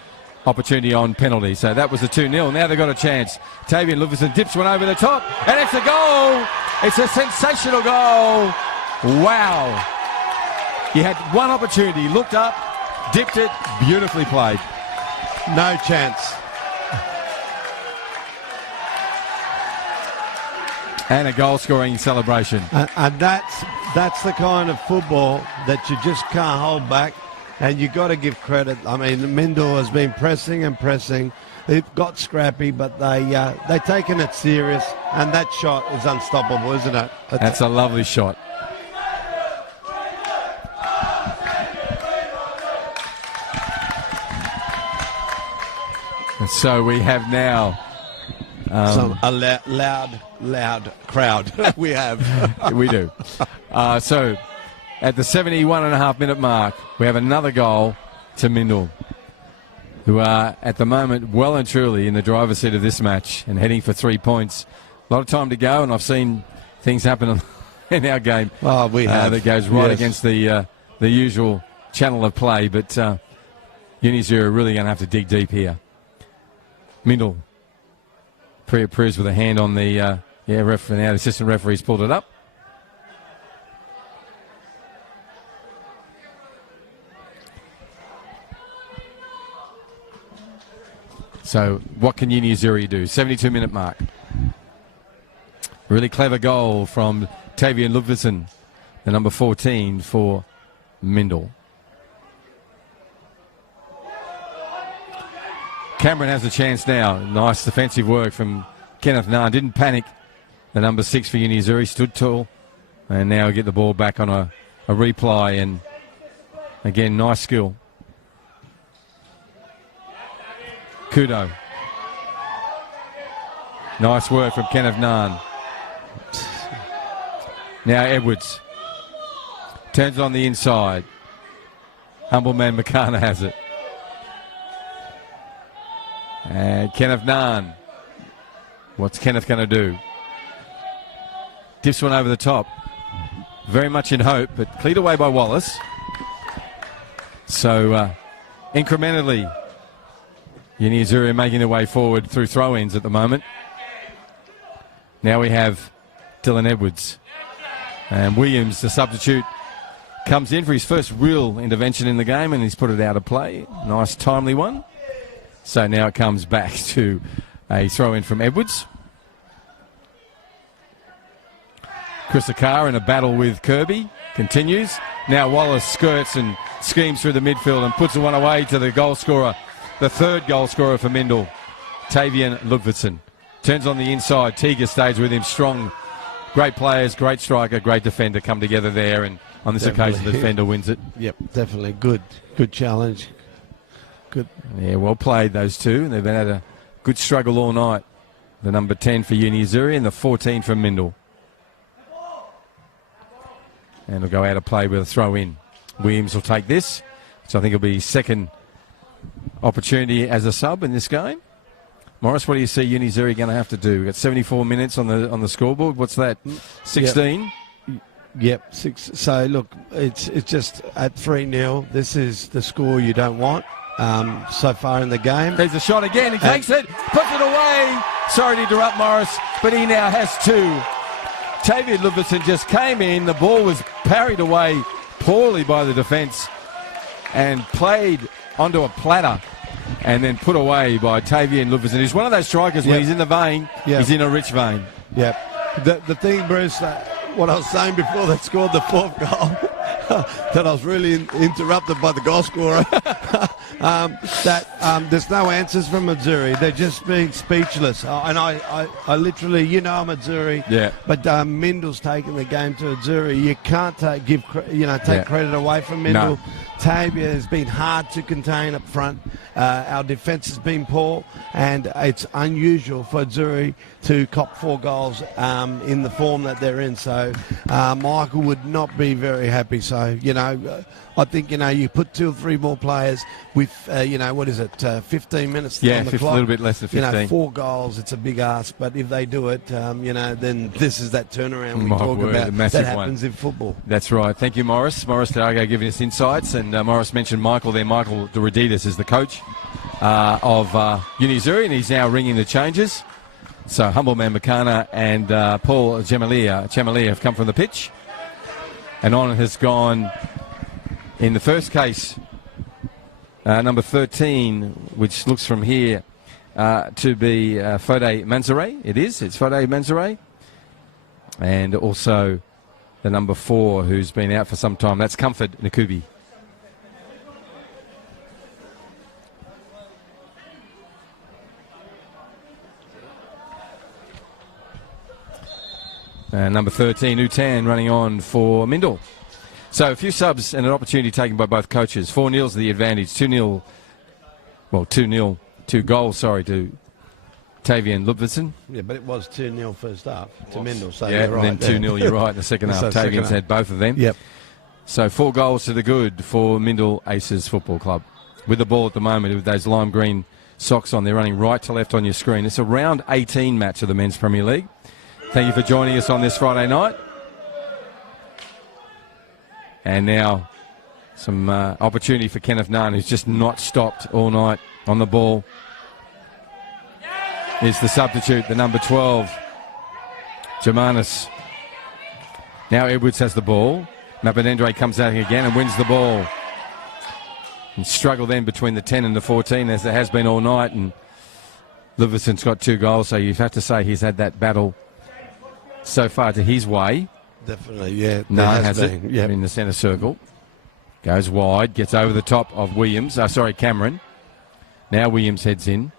opportunity on penalty. So that was a 2-0. Now they've got a chance. Tavian Lufferson dips one over the top, and it's a goal. It's a sensational goal. Wow. He had one opportunity, looked up, dipped it, beautifully played. No chance. And a goal-scoring celebration. And that's the kind of football that you just can't hold back. And you've got to give credit. I mean, Mindil has been pressing and pressing. They've got scrappy, but they've taken it serious. And that shot is unstoppable, isn't it? That's a lovely shot. And so we have now a loud crowd. We have. We do. So at the 71.5-minute mark, we have another goal to Mindil, who are at the moment well and truly in the driver's seat of this match and heading for 3 points. A lot of time to go, and I've seen things happen in our game. Oh, we have. That goes right against the usual channel of play, but Uni Azzurri are really going to have to dig deep here. Mindil. Priya Pruz with a hand on the referee. Now the assistant referee's pulled it up. So what can Uni Azzurri do? 72-minute mark. Really clever goal from Tavian Ludvigsen, the number 14 for Mindil. Cameron has a chance now. Nice defensive work from Kenneth Nahn. Didn't panic. The number 6 for Uni Azzurri stood tall. And now get the ball back on a replay. And again, nice skill. Kudo. Nice work from Kenneth Nahn. Now Edwards. Turns it on the inside. Humble man McCarna has it. And Kenneth Nahn. What's Kenneth going to do? Dips one over the top. Very much in hope, but cleared away by Wallace. So incrementally, Uni Azzurri making their way forward through throw-ins at the moment. Now we have Dylan Edwards. And Williams, the substitute, comes in for his first real intervention in the game, and he's put it out of play. Nice timely one. So now it comes back to a throw-in from Edwards. Chris Akar in a battle with Kirby. Continues. Now Wallace skirts and schemes through the midfield and puts one away to the goal scorer. The third goal scorer for Mindil, Tavian Ludvigsen. Turns on the inside. Tiga stays with him. Strong. Great players, great striker, great defender come together there. And on this occasion, the defender wins it. Yep, definitely. Good challenge. Good. Yeah, well played, those two. And they've had a good struggle all night. The number 10 for Uni Azzurri and the 14 for Mindil. And it'll go out of play with a throw-in. Williams will take this, so I think it'll be second opportunity as a sub in this game. Morris, what do you see Uni Azzurri going to have to do? We've got 74 minutes on the scoreboard. What's that? 16? Yep, 6. So, look, it's just at 3-0. This is the score you don't want so far in the game. There's a shot again. He takes it, puts it away. Sorry to interrupt, Morris, but he now has 2. Tavian Ludvigsen just came in. The ball was parried away poorly by the defence and played onto a platter and then put away by Tavian Ludvigsen. He's one of those strikers when he's in the vein, he's in a rich vein. Yeah. The thing, Bruce, what I was saying before they scored the fourth goal, that I was really interrupted by the goal scorer, there's no answers from Azzurri. They're just being speechless. And I literally, I'm Azzurri. Yeah. But Mindil's taking the game to Azzurri. You can't take credit away from Mindil. No. Tavia has been hard to contain up front. Our defence has been poor, and it's unusual for Azzurri to cop 4 goals in the form that they're in. So Michael would not be very happy. So, I think, you put 2 or 3 more players with, 15 minutes on the clock. A little bit less than 15. 4 goals, it's a big ask. But if they do it, then this is that turnaround we talk about that happens in football. That's right. Thank you, Morris. Morris Diago giving us insights. And Morris mentioned Michael there. Michael Doriditis is the coach of Uni Azzurri, and he's now ringing the changes. So Humbleman Makana and Paul Chamalia have come from the pitch. And on has gone, in the first case, number 13, which looks from here to be Fode Manzare. It's Fode Manzare. And also the number 4, who's been out for some time. That's Comfort Nakubi. Number 13, Utan, running on for Mindil. So a few subs and an opportunity taken by both coaches. 4-0's the advantage. 2-0, 2 goals, to Tavian Ludvigsen. Yeah, but it was 2-0 first half to Mindil. So yeah, you're right, and then 2-0, you're right, in the second half. Tavian's had both of them. Yep. So 4 goals to the good for Mindil Aces Football Club. With the ball at the moment, with those lime green socks on, they're running right to left on your screen. It's a round 18 match of the Men's Premier League. Thank you for joining us on this Friday night. And now some opportunity for Kenneth Nunn, who's just not stopped all night on the ball. Is the substitute, the number 12, Germanis. Now Edwards has the ball. Mapinendre comes out again and wins the ball. And struggle then between the 10 and the 14, as there has been all night. And Ludvigsen's got 2 goals, so you have to say he's had that battle so far to his way. Definitely, yeah. Nunn has it in the centre circle. Goes wide, gets over the top of Williams. Cameron. Now Williams heads in.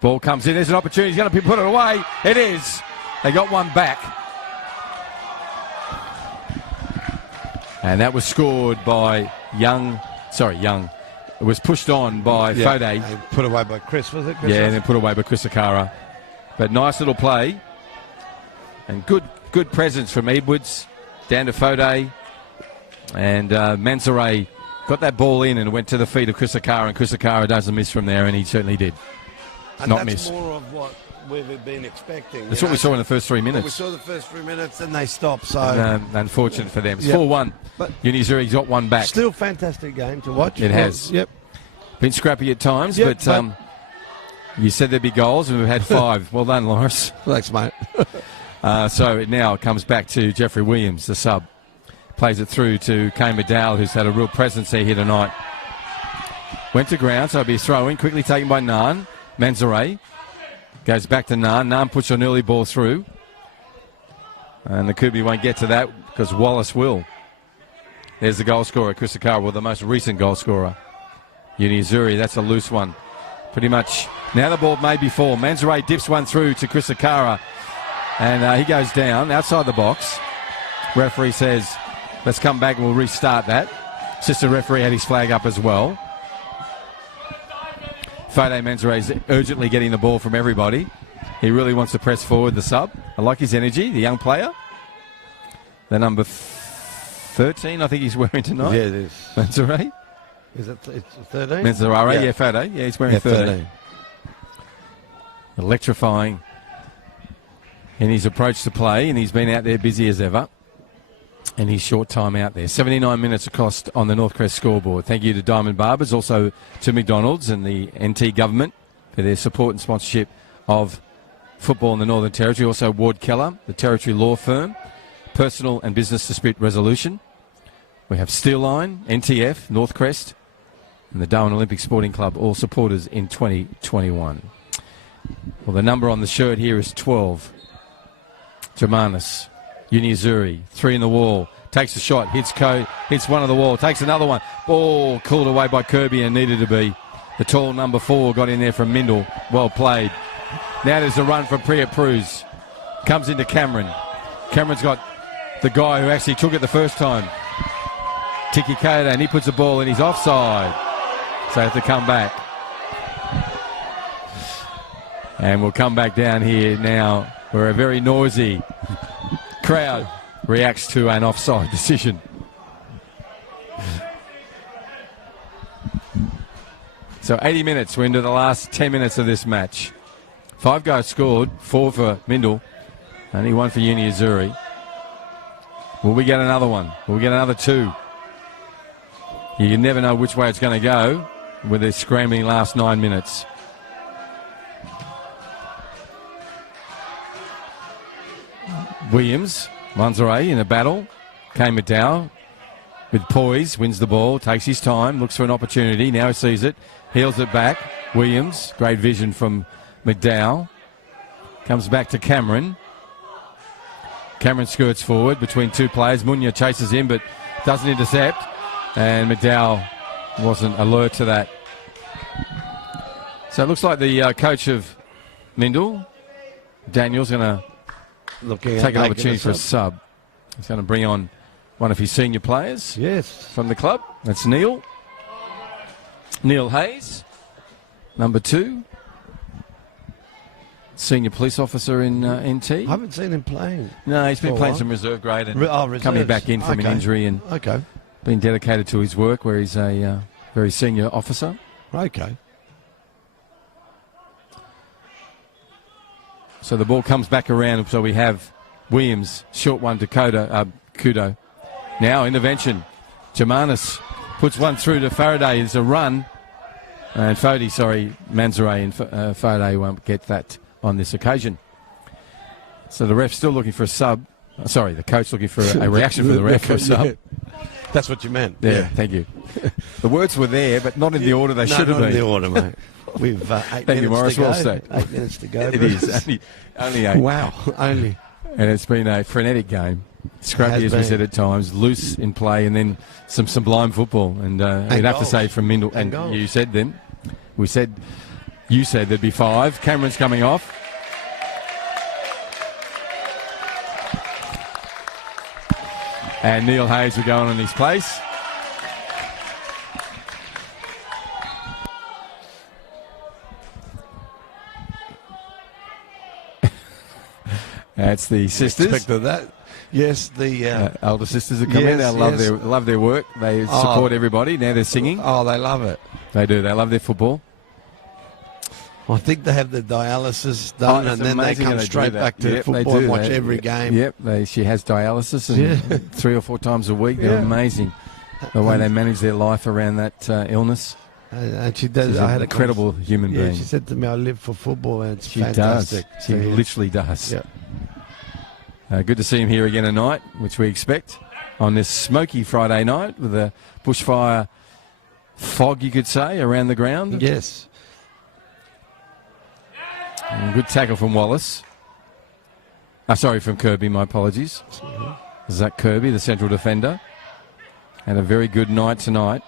Ball comes in. There's an opportunity. He's going to put it away. It is. They got one back. And that was scored by Young. It was pushed on by Fode. And put away by Chris, was it? And then put away by Chris Akara. But nice little play. And good presence from Edwards down to Fode. And Manzare got that ball in and went to the feet of Chris Akara. And Chris Akara doesn't miss from there, and he certainly did. And that's more of what we've been expecting. That's what we saw in the first 3 minutes. We saw the first 3 minutes, and they stopped. So unfortunate for them. It's 4-1. But Uni Azzurri's got one back. Still fantastic game to watch. It has. Yep. Been scrappy at times, but you said there'd be goals, and we've had 5. Well done, Lawrence. Thanks, mate. So it now comes back to Jeffrey Williams, the sub. Plays it through to Kane Medall, who's had a real presence here tonight. Went to ground, so it'll be a throw-in. Quickly taken by Nunn. Manzare goes back to Nunn. Nunn puts an early ball through. And the Kubi won't get to that because Wallace will. There's the goal scorer, Chris Akara, the most recent goal scorer. Uni Azzurri, that's a loose one. Pretty much. Now the ball may be full. Manzare dips one through to Chris Akara. And he goes down outside the box. Referee says, let's come back and we'll restart that. Assistant referee had his flag up as well. Fode Manzare is urgently getting the ball from everybody. He really wants to press forward, the sub. I like his energy, the young player. The number 13, I think he's wearing tonight. Yeah, it is. Manzare. Is it 13? Manzare, yeah, Fode. Yeah, he's wearing 13. Electrifying in his approach to play, and he's been out there busy as ever. And his short time out there. 79 minutes across on the Northcrest scoreboard. Thank you to Diamond Barbers, also to McDonald's and the NT government for their support and sponsorship of football in the Northern Territory. Also Ward Keller, the Territory Law Firm, Personal and Business Dispute Resolution. We have Steel Line, NTF, Northcrest, and the Darwin Olympic Sporting Club, all supporters in 2021. Well, the number on the shirt here is 12. Germanis, Azzurri, 3 in the wall, takes a shot, hits one of the wall, takes another one. Ball called away by Kirby and needed to be. The tall number 4 got in there from Mindil. Well played. Now there's a run from Priya Pruz. Comes into Cameron. Cameron's got the guy who actually took it the first time. Tiki Koda, and he puts the ball in. He's offside. So they have to come back. And we'll come back down here now where a very noisy crowd reacts to an offside decision. So 80 minutes. We're into the last 10 minutes of this match. 5 goals scored, 4 for Mindil, only 1 for Azzurri. Will we get another one? Will we get another 2? You never know which way it's going to go with this scrambling last 9 minutes. Williams, Manzare in a battle. Kane McDowell with poise, wins the ball, takes his time, looks for an opportunity. Now he sees it, heels it back. Williams, great vision from McDowell. Comes back to Cameron. Cameron skirts forward between 2 players. Munya chases him but doesn't intercept. And McDowell wasn't alert to that. So it looks like the coach of Mindil, Daniel's going to take an opportunity for a sub. He's going to bring on one of his senior players from the club. That's Neil Hayes, number 2. Senior police officer in NT. I haven't seen him playing. No, he's been playing some reserve grade and coming back in from an injury and been dedicated to his work where he's a very senior officer. Okay. So the ball comes back around, so we have Williams, short one to Kudo. Now intervention. Germanis puts one through to Faraday. There's a run. And Manzare and Faraday won't get that on this occasion. So the ref's still looking for a sub. Sorry, the coach looking for a reaction from the ref for a sub. Yeah. That's what you meant. Yeah, thank you. The words were there, but and in the order they should have been. Not in the order, mate. We've 8 thank minutes you, Morris. to go. Well said. 8 minutes to go. It is. Only 8. Wow, only. And it's been a frenetic game. Scrappy, as we said at times, loose in play, and then some sublime football. And you'd have to say from Mindil, and you said then, you said there'd be 5. Cameron's coming off. And Neil Hayes will go on in his place. That's the sisters. Expected that. Yes, the elder sisters have come in. They love their work. They support everybody. Now they're singing. Oh, they love it. They do. They love their football. I think they have the dialysis done, and then they come straight back to football and watch every game. Yep, she has dialysis, and 3 or 4 times a week. They're amazing the way they manage their life around that illness. And she does. She's an incredible human being. She said to me, "I live for football," and it's she fantastic. Does. She literally does. Yep. Good to see him here again tonight, which we expect on this smoky Friday night with a bushfire fog, you could say, around the ground. Yes. And good tackle from Wallace. From Kirby, my apologies. Zach Kirby, the central defender. Had a very good night tonight.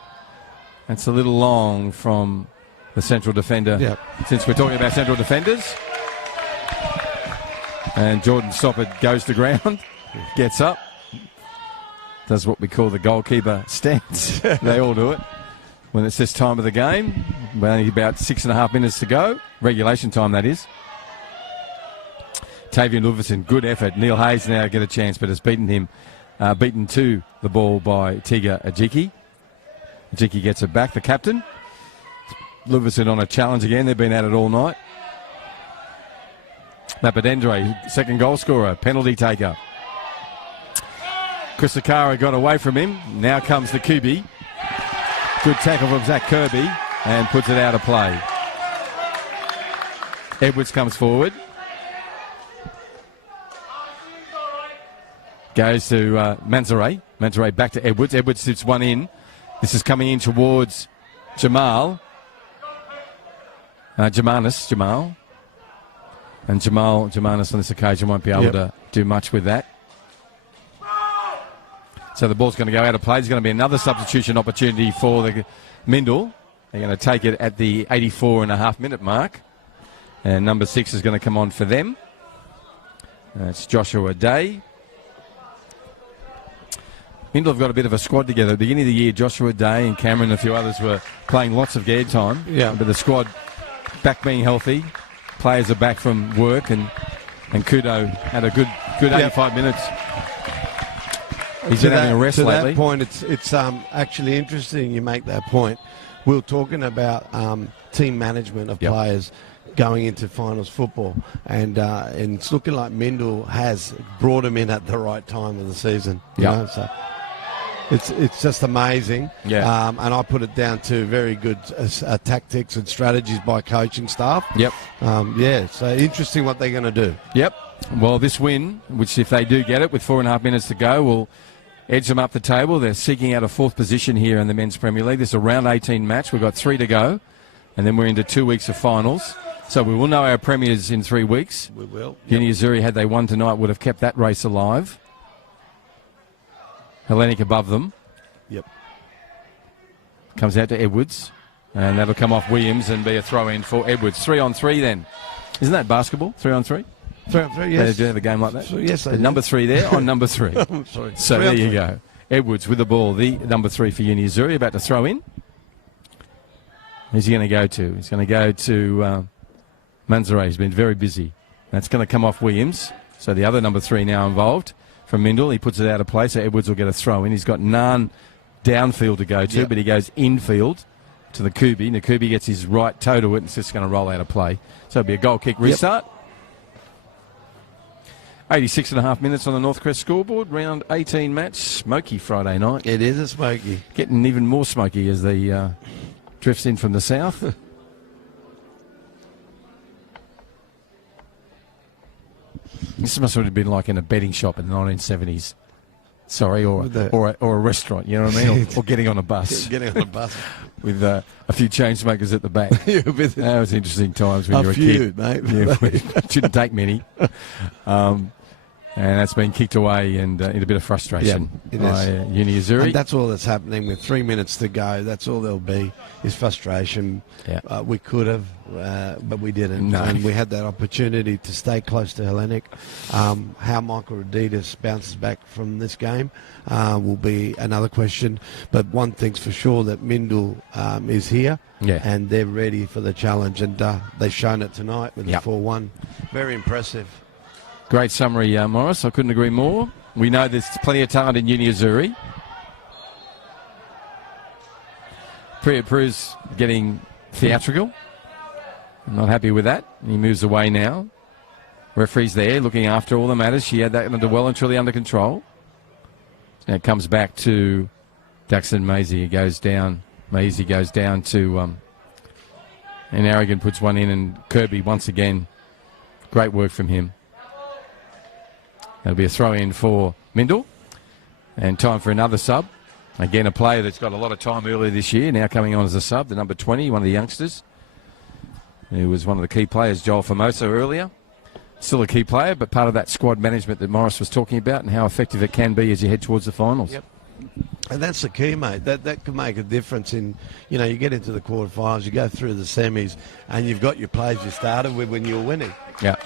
That's a little long from the central defender, since we're talking about central defenders. And Jordan Stoppard goes to ground, gets up, does what we call the goalkeeper stance. They all do it. When it's this time of the game, only about 6.5 minutes to go. Regulation time, that is. Tavian Ludvigsen, good effort. Neil Hayes now get a chance, but has beaten to the ball by Tiga Ajiki. Ajiki gets it back, the captain. Ludvigsen on a challenge again. They've been at it all night. Mappadendre, second goal scorer, penalty taker. Chris Sakara got away from him. Now comes the QB. Good tackle from Zach Kirby and puts it out of play. Edwards comes forward. Goes to Manzare. Manzare back to Edwards. Edwards sits one in. This is coming in towards Jamal. Jamal. And Jamanis on this occasion won't be able to do much with that. So the ball's going to go out of play. There's going to be another substitution opportunity for the Mindil. They're going to take it at the 84.5-minute mark. And number 6 is going to come on for them. That's Joshua Day. Mindil have got a bit of a squad together. At the beginning of the year, Joshua Day and Cameron and a few others were playing lots of game time. Yeah. But the squad back being healthy. Players are back from work, and Kudo had a good 85 minutes. He's been having a rest lately. To that point, it's actually interesting you make that point. We were talking about team management of players going into finals football, and it's looking like Mindil has brought him in at the right time of the season. You know, so it's just amazing. Yeah. And I put it down to very good tactics and strategies by coaching staff. Yep. So interesting what they're going to do. Yep. Well, this win, which if they do get it with 4.5 minutes to go, will edge them up the table. They're seeking out a 4th position here in the Men's Premier League. This is a round 18 match. We've got 3 to go, and then we're into 2 weeks of finals. So we will know our premiers in 3 weeks. We will. Uni Azzurri, had they won tonight, would have kept that race alive. Hellenic above them. Yep. Comes out to Edwards, and that'll come off Williams and be a throw-in for Edwards. 3-on-3 then. Isn't that basketball? 3-on-3? 3-on-3, yes. They do have a game like that? So, yes, they do. Number 3 there on number 3. I'm sorry. So there you go. Edwards with the ball, the number 3 for Uni Azzurri, about to throw in. Who's he going to go to? He's going to go to Manzaré. He's been very busy. That's going to come off Williams. So the other number 3 now involved from Mindil. He puts it out of play, so Edwards will get a throw in. He's got none downfield to go to, but he goes infield to the Kubi. The Kubi gets his right toe to it, and it's just going to roll out of play. So it'll be a goal kick restart. 86.5 minutes on the Northcrest scoreboard. Round 18 match. Smoky Friday night. It is a smoky. Getting even more smoky as the drifts in from the south. This must have been like in a betting shop in the 1970s. Sorry, or a restaurant, you know what I mean? Or getting on a bus. Getting on a bus. With a few chain smokers at the back. That was interesting times when you were a kid. Mate. Yeah, it shouldn't take many. And that's been kicked away and in a bit of frustration by Uni Azzurri. And that's all that's happening with 3 minutes to go. That's all there'll be is frustration. Yeah. We could have, but we didn't. No. And we had that opportunity to stay close to Hellenic. How Michael Roditas bounces back from this game will be another question. But one thing's for sure, that Mindil is here and they're ready for the challenge. And they've shown it tonight with the 4-1. Very impressive. Great summary, Morris. I couldn't agree more. We know there's plenty of talent in Uni Azzurri. Priya Prus getting theatrical. I'm not happy with that. He moves away now. Referee's there looking after all the matters. She had that well and truly under control. Now it comes back to Daxon Maisie. He goes down. Maisie goes down to... and Aragon puts one in, and Kirby once again. Great work from him. That'll be a throw-in for Mindil. And time for another sub. Again, a player that's got a lot of time earlier this year, now coming on as a sub, the number 20, one of the youngsters, who was one of the key players, Joel Formosa, earlier. Still a key player, but part of that squad management that Morris was talking about and how effective it can be as you head towards the finals. Yep. And that's the key, mate. That can make a difference in, you get into the quarterfinals, you go through the semis, and you've got your players you started with when you were winning. Yeah.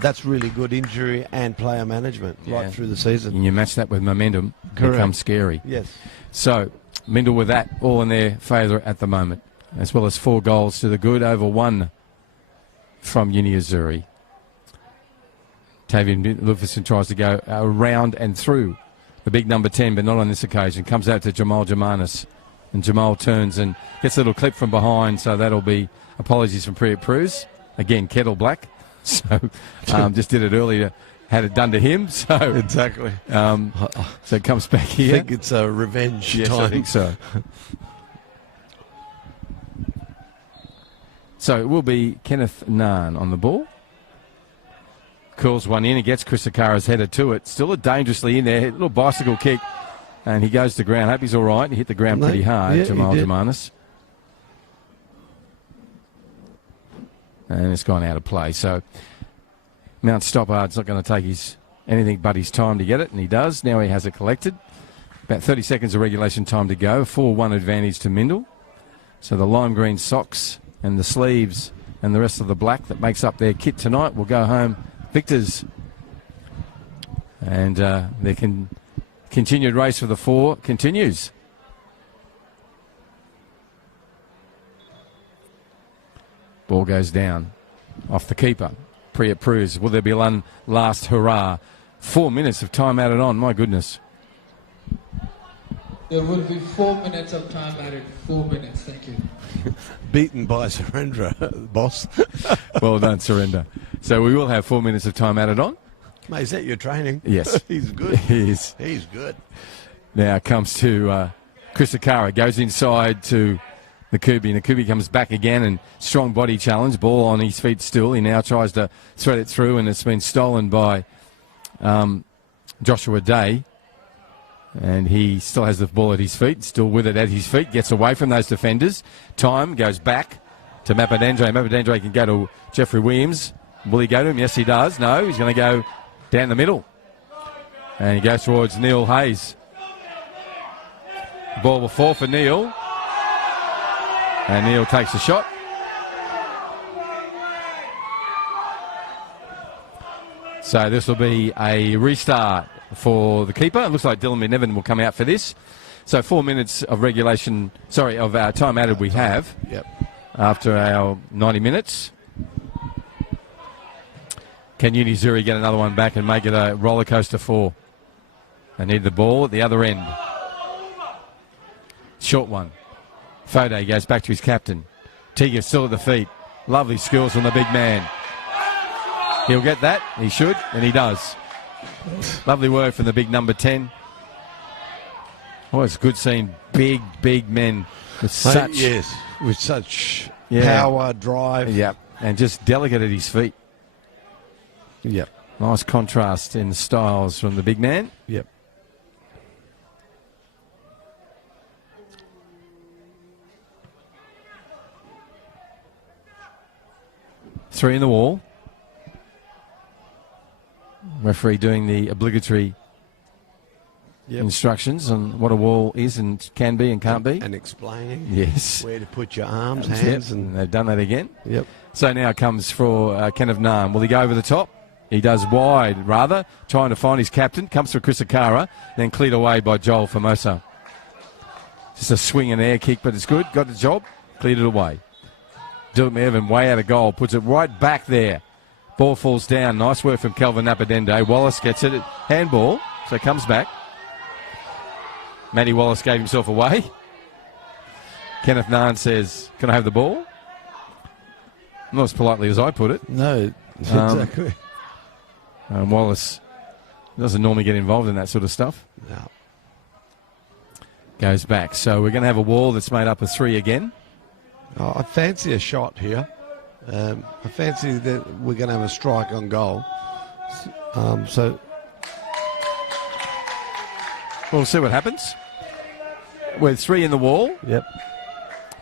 That's really good injury and player management right through the season. And you match that with momentum, it becomes scary. Yes. So, Mindil with that all in their favour at the moment, as well as 4 goals to the good, over 1 from Uni Azzurri. Tavian Lufison tries to go around and through the big number 10, but not on this occasion. Comes out to Jamal Jamanis, and Jamal turns and gets a little clip from behind, so that'll be apologies from Priya Prus. Again, kettle black. So just did it earlier, had it done to him. So exactly. So it comes back here. I think it's a revenge yes, time. I think so. So it will be Kenneth Nahn on the ball. Curls one in and gets Chris Akara's header to it. Still a dangerously in there. A little bicycle kick. And he goes to ground. Hope he's all right. He hit the ground pretty hard, Jamal Jamanis. And it's gone out of play. So Mount Stoppard's not going to take anything but his time to get it, and he does. Now he has it collected. About 30 seconds of regulation time to go. 4-1 advantage to Mindil. So the lime green socks and the sleeves and the rest of the black that makes up their kit tonight will go home victors. And their continued race for the 4 continues. Ball goes down off the keeper. Pre-approves. Will there be one last hurrah? 4 minutes of time added on. My goodness. There will be 4 minutes of time added. 4 minutes. Thank you. Beaten by surrender, boss. Well done, surrender. So we will have 4 minutes of time added on. Mate, is that your training? Yes. He's good. He is. He's good. Now it comes to Chris Akara. Goes inside to Nakubi. Nakubi comes back again and strong body challenge. Ball on his feet still. He now tries to thread it through, and it's been stolen by Joshua Day. And he still has the ball at his feet, still with it at his feet. Gets away from those defenders. Time goes back to Mappadendre. Mappadendre can go to Jeffrey Williams. Will he go to him? Yes, he does. No, he's going to go down the middle. And he goes towards Neil Hayes. Ball will fall for Neil. And Neil takes a shot. So this will be a restart for the keeper. It looks like Dylan McNevin will come out for this. So 4 minutes of regulation, of our time added we have. Yep. After our 90 minutes. Can Azzurri get another one back and make it a roller coaster 4? They need the ball at the other end. Short one. Fode goes back to his captain. Tiga still at the feet. Lovely skills from the big man. He'll get that. He should, and he does. Lovely work from the big number 10. Oh, it's good seeing big men with such... Yes, with such power, drive. Yep, and just delicate at his feet. Yep. Nice contrast in the styles from the big man. Yep. Three in the wall. Referee doing the obligatory instructions on what a wall is and can be and can't be. And explaining. Yes. Where to put your arms, hands. And they've done that again. Yep. So now comes for Kenneth Nairn. Will he go over the top? He does wide, rather, trying to find his captain. Comes for Chris Akara, then cleared away by Joel Formosa. Just a swing and air kick, but it's good. Got the job. Cleared it away. Dylan McNevin way out of goal. Puts it right back there. Ball falls down. Nice work from Kelvin Napadende. Wallace gets it. Handball. So comes back. Matty Wallace gave himself away. Kenneth Nairn says, can I have the ball? Not as politely as I put it. No, exactly. Wallace doesn't normally get involved in that sort of stuff. No. Goes back. So we're going to have a wall that's made up of 3 again. Oh, I fancy a shot here. I fancy that we're going to have a strike on goal. So we'll see what happens. With 3 in the wall. Yep.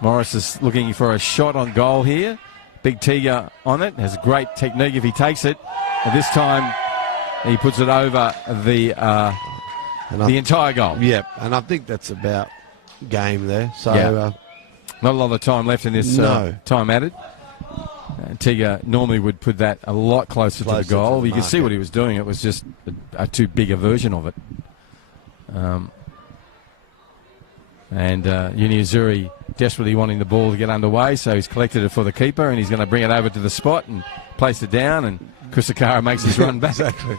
Morris is looking for a shot on goal here. Big Tiga on it. Has great technique if he takes it. And this time he puts it over the entire goal. Yep. And I think that's about game there. So not a lot of time left in this time added. Tiga normally would put that a lot closer to the goal. You can see what he was doing. It was just a too big a version of it. And Azzurri desperately wanting the ball to get underway, so he's collected it for the keeper, and he's going to bring it over to the spot and place it down, and Chris Akara makes his run back. Exactly.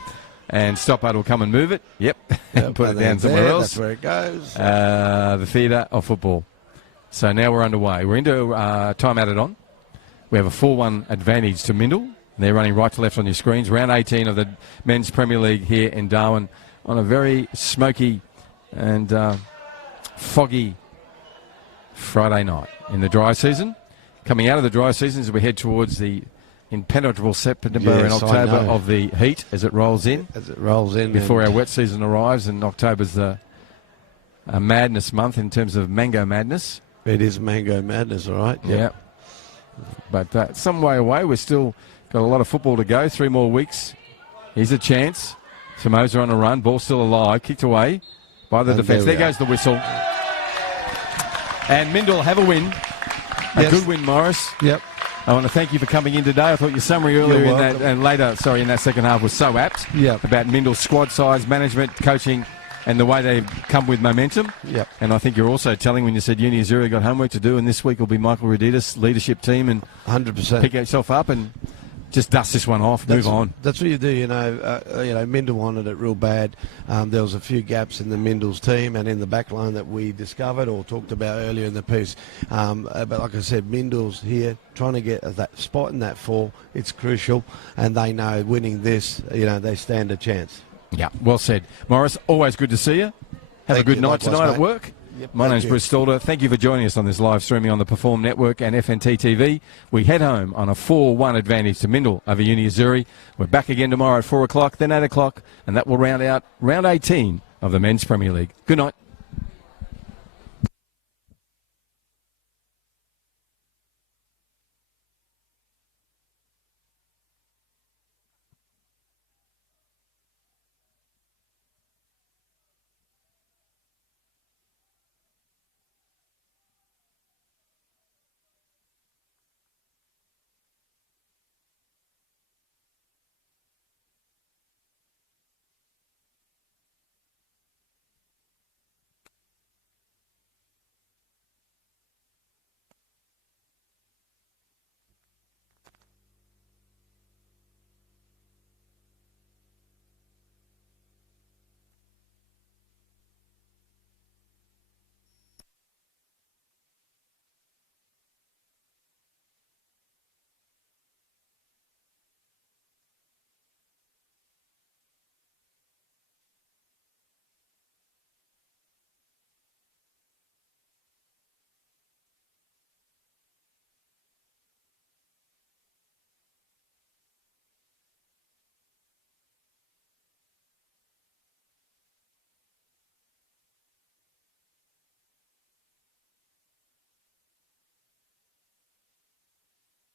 And Stoppard will come and move it. Yep. Put it down somewhere else. That's where it goes. The theatre of football. So now we're underway. We're into time added on. We have a 4-1 advantage to Mindil. They're running right to left on your screens. Round 18 of the Men's Premier League here in Darwin on a very smoky and foggy Friday night in the dry season. Coming out of the dry season as we head towards the impenetrable September and October of the heat as it rolls in. As it rolls in. Before our wet season arrives, and October's a madness month in terms of mango madness. It is mango madness, all right. Yeah. But some way away. We've still got a lot of football to go. 3 more weeks. Here's a chance. Samosa on a run. Ball still alive. Kicked away by the defence. There goes the whistle. And Mindil have a win. A good win, Morris. Yep. I want to thank you for coming in today. I thought your summary earlier in that and later, in that second half was so apt. Yep. About Mindil's squad size, management, coaching, and the way they've come with momentum. Yep. And I think you're also telling when you said Uni Azzurri got homework to do, and this week will be Michael Reditas' leadership team, and 100%. pick yourself up and just dust this one off, move on. That's what you do, Mindil wanted it real bad. There was a few gaps in the Mindil's team and in the back line that we discovered or talked about earlier in the piece. But like I said, Mindil's here trying to get that spot in that 4. It's crucial, and they know winning this, they stand a chance. Yeah, well said. Morris, always good to see you. Have a good night tonight at work. Yep, My name's Bruce Stalder. Thank you for joining us on this live streaming on the Perform Network and FNT TV. We head home on a 4-1 advantage to Mindil over Uni Azzurri. We're back again tomorrow at 4 o'clock, then 8 o'clock, and that will round out round 18 of the Men's Premier League. Good night.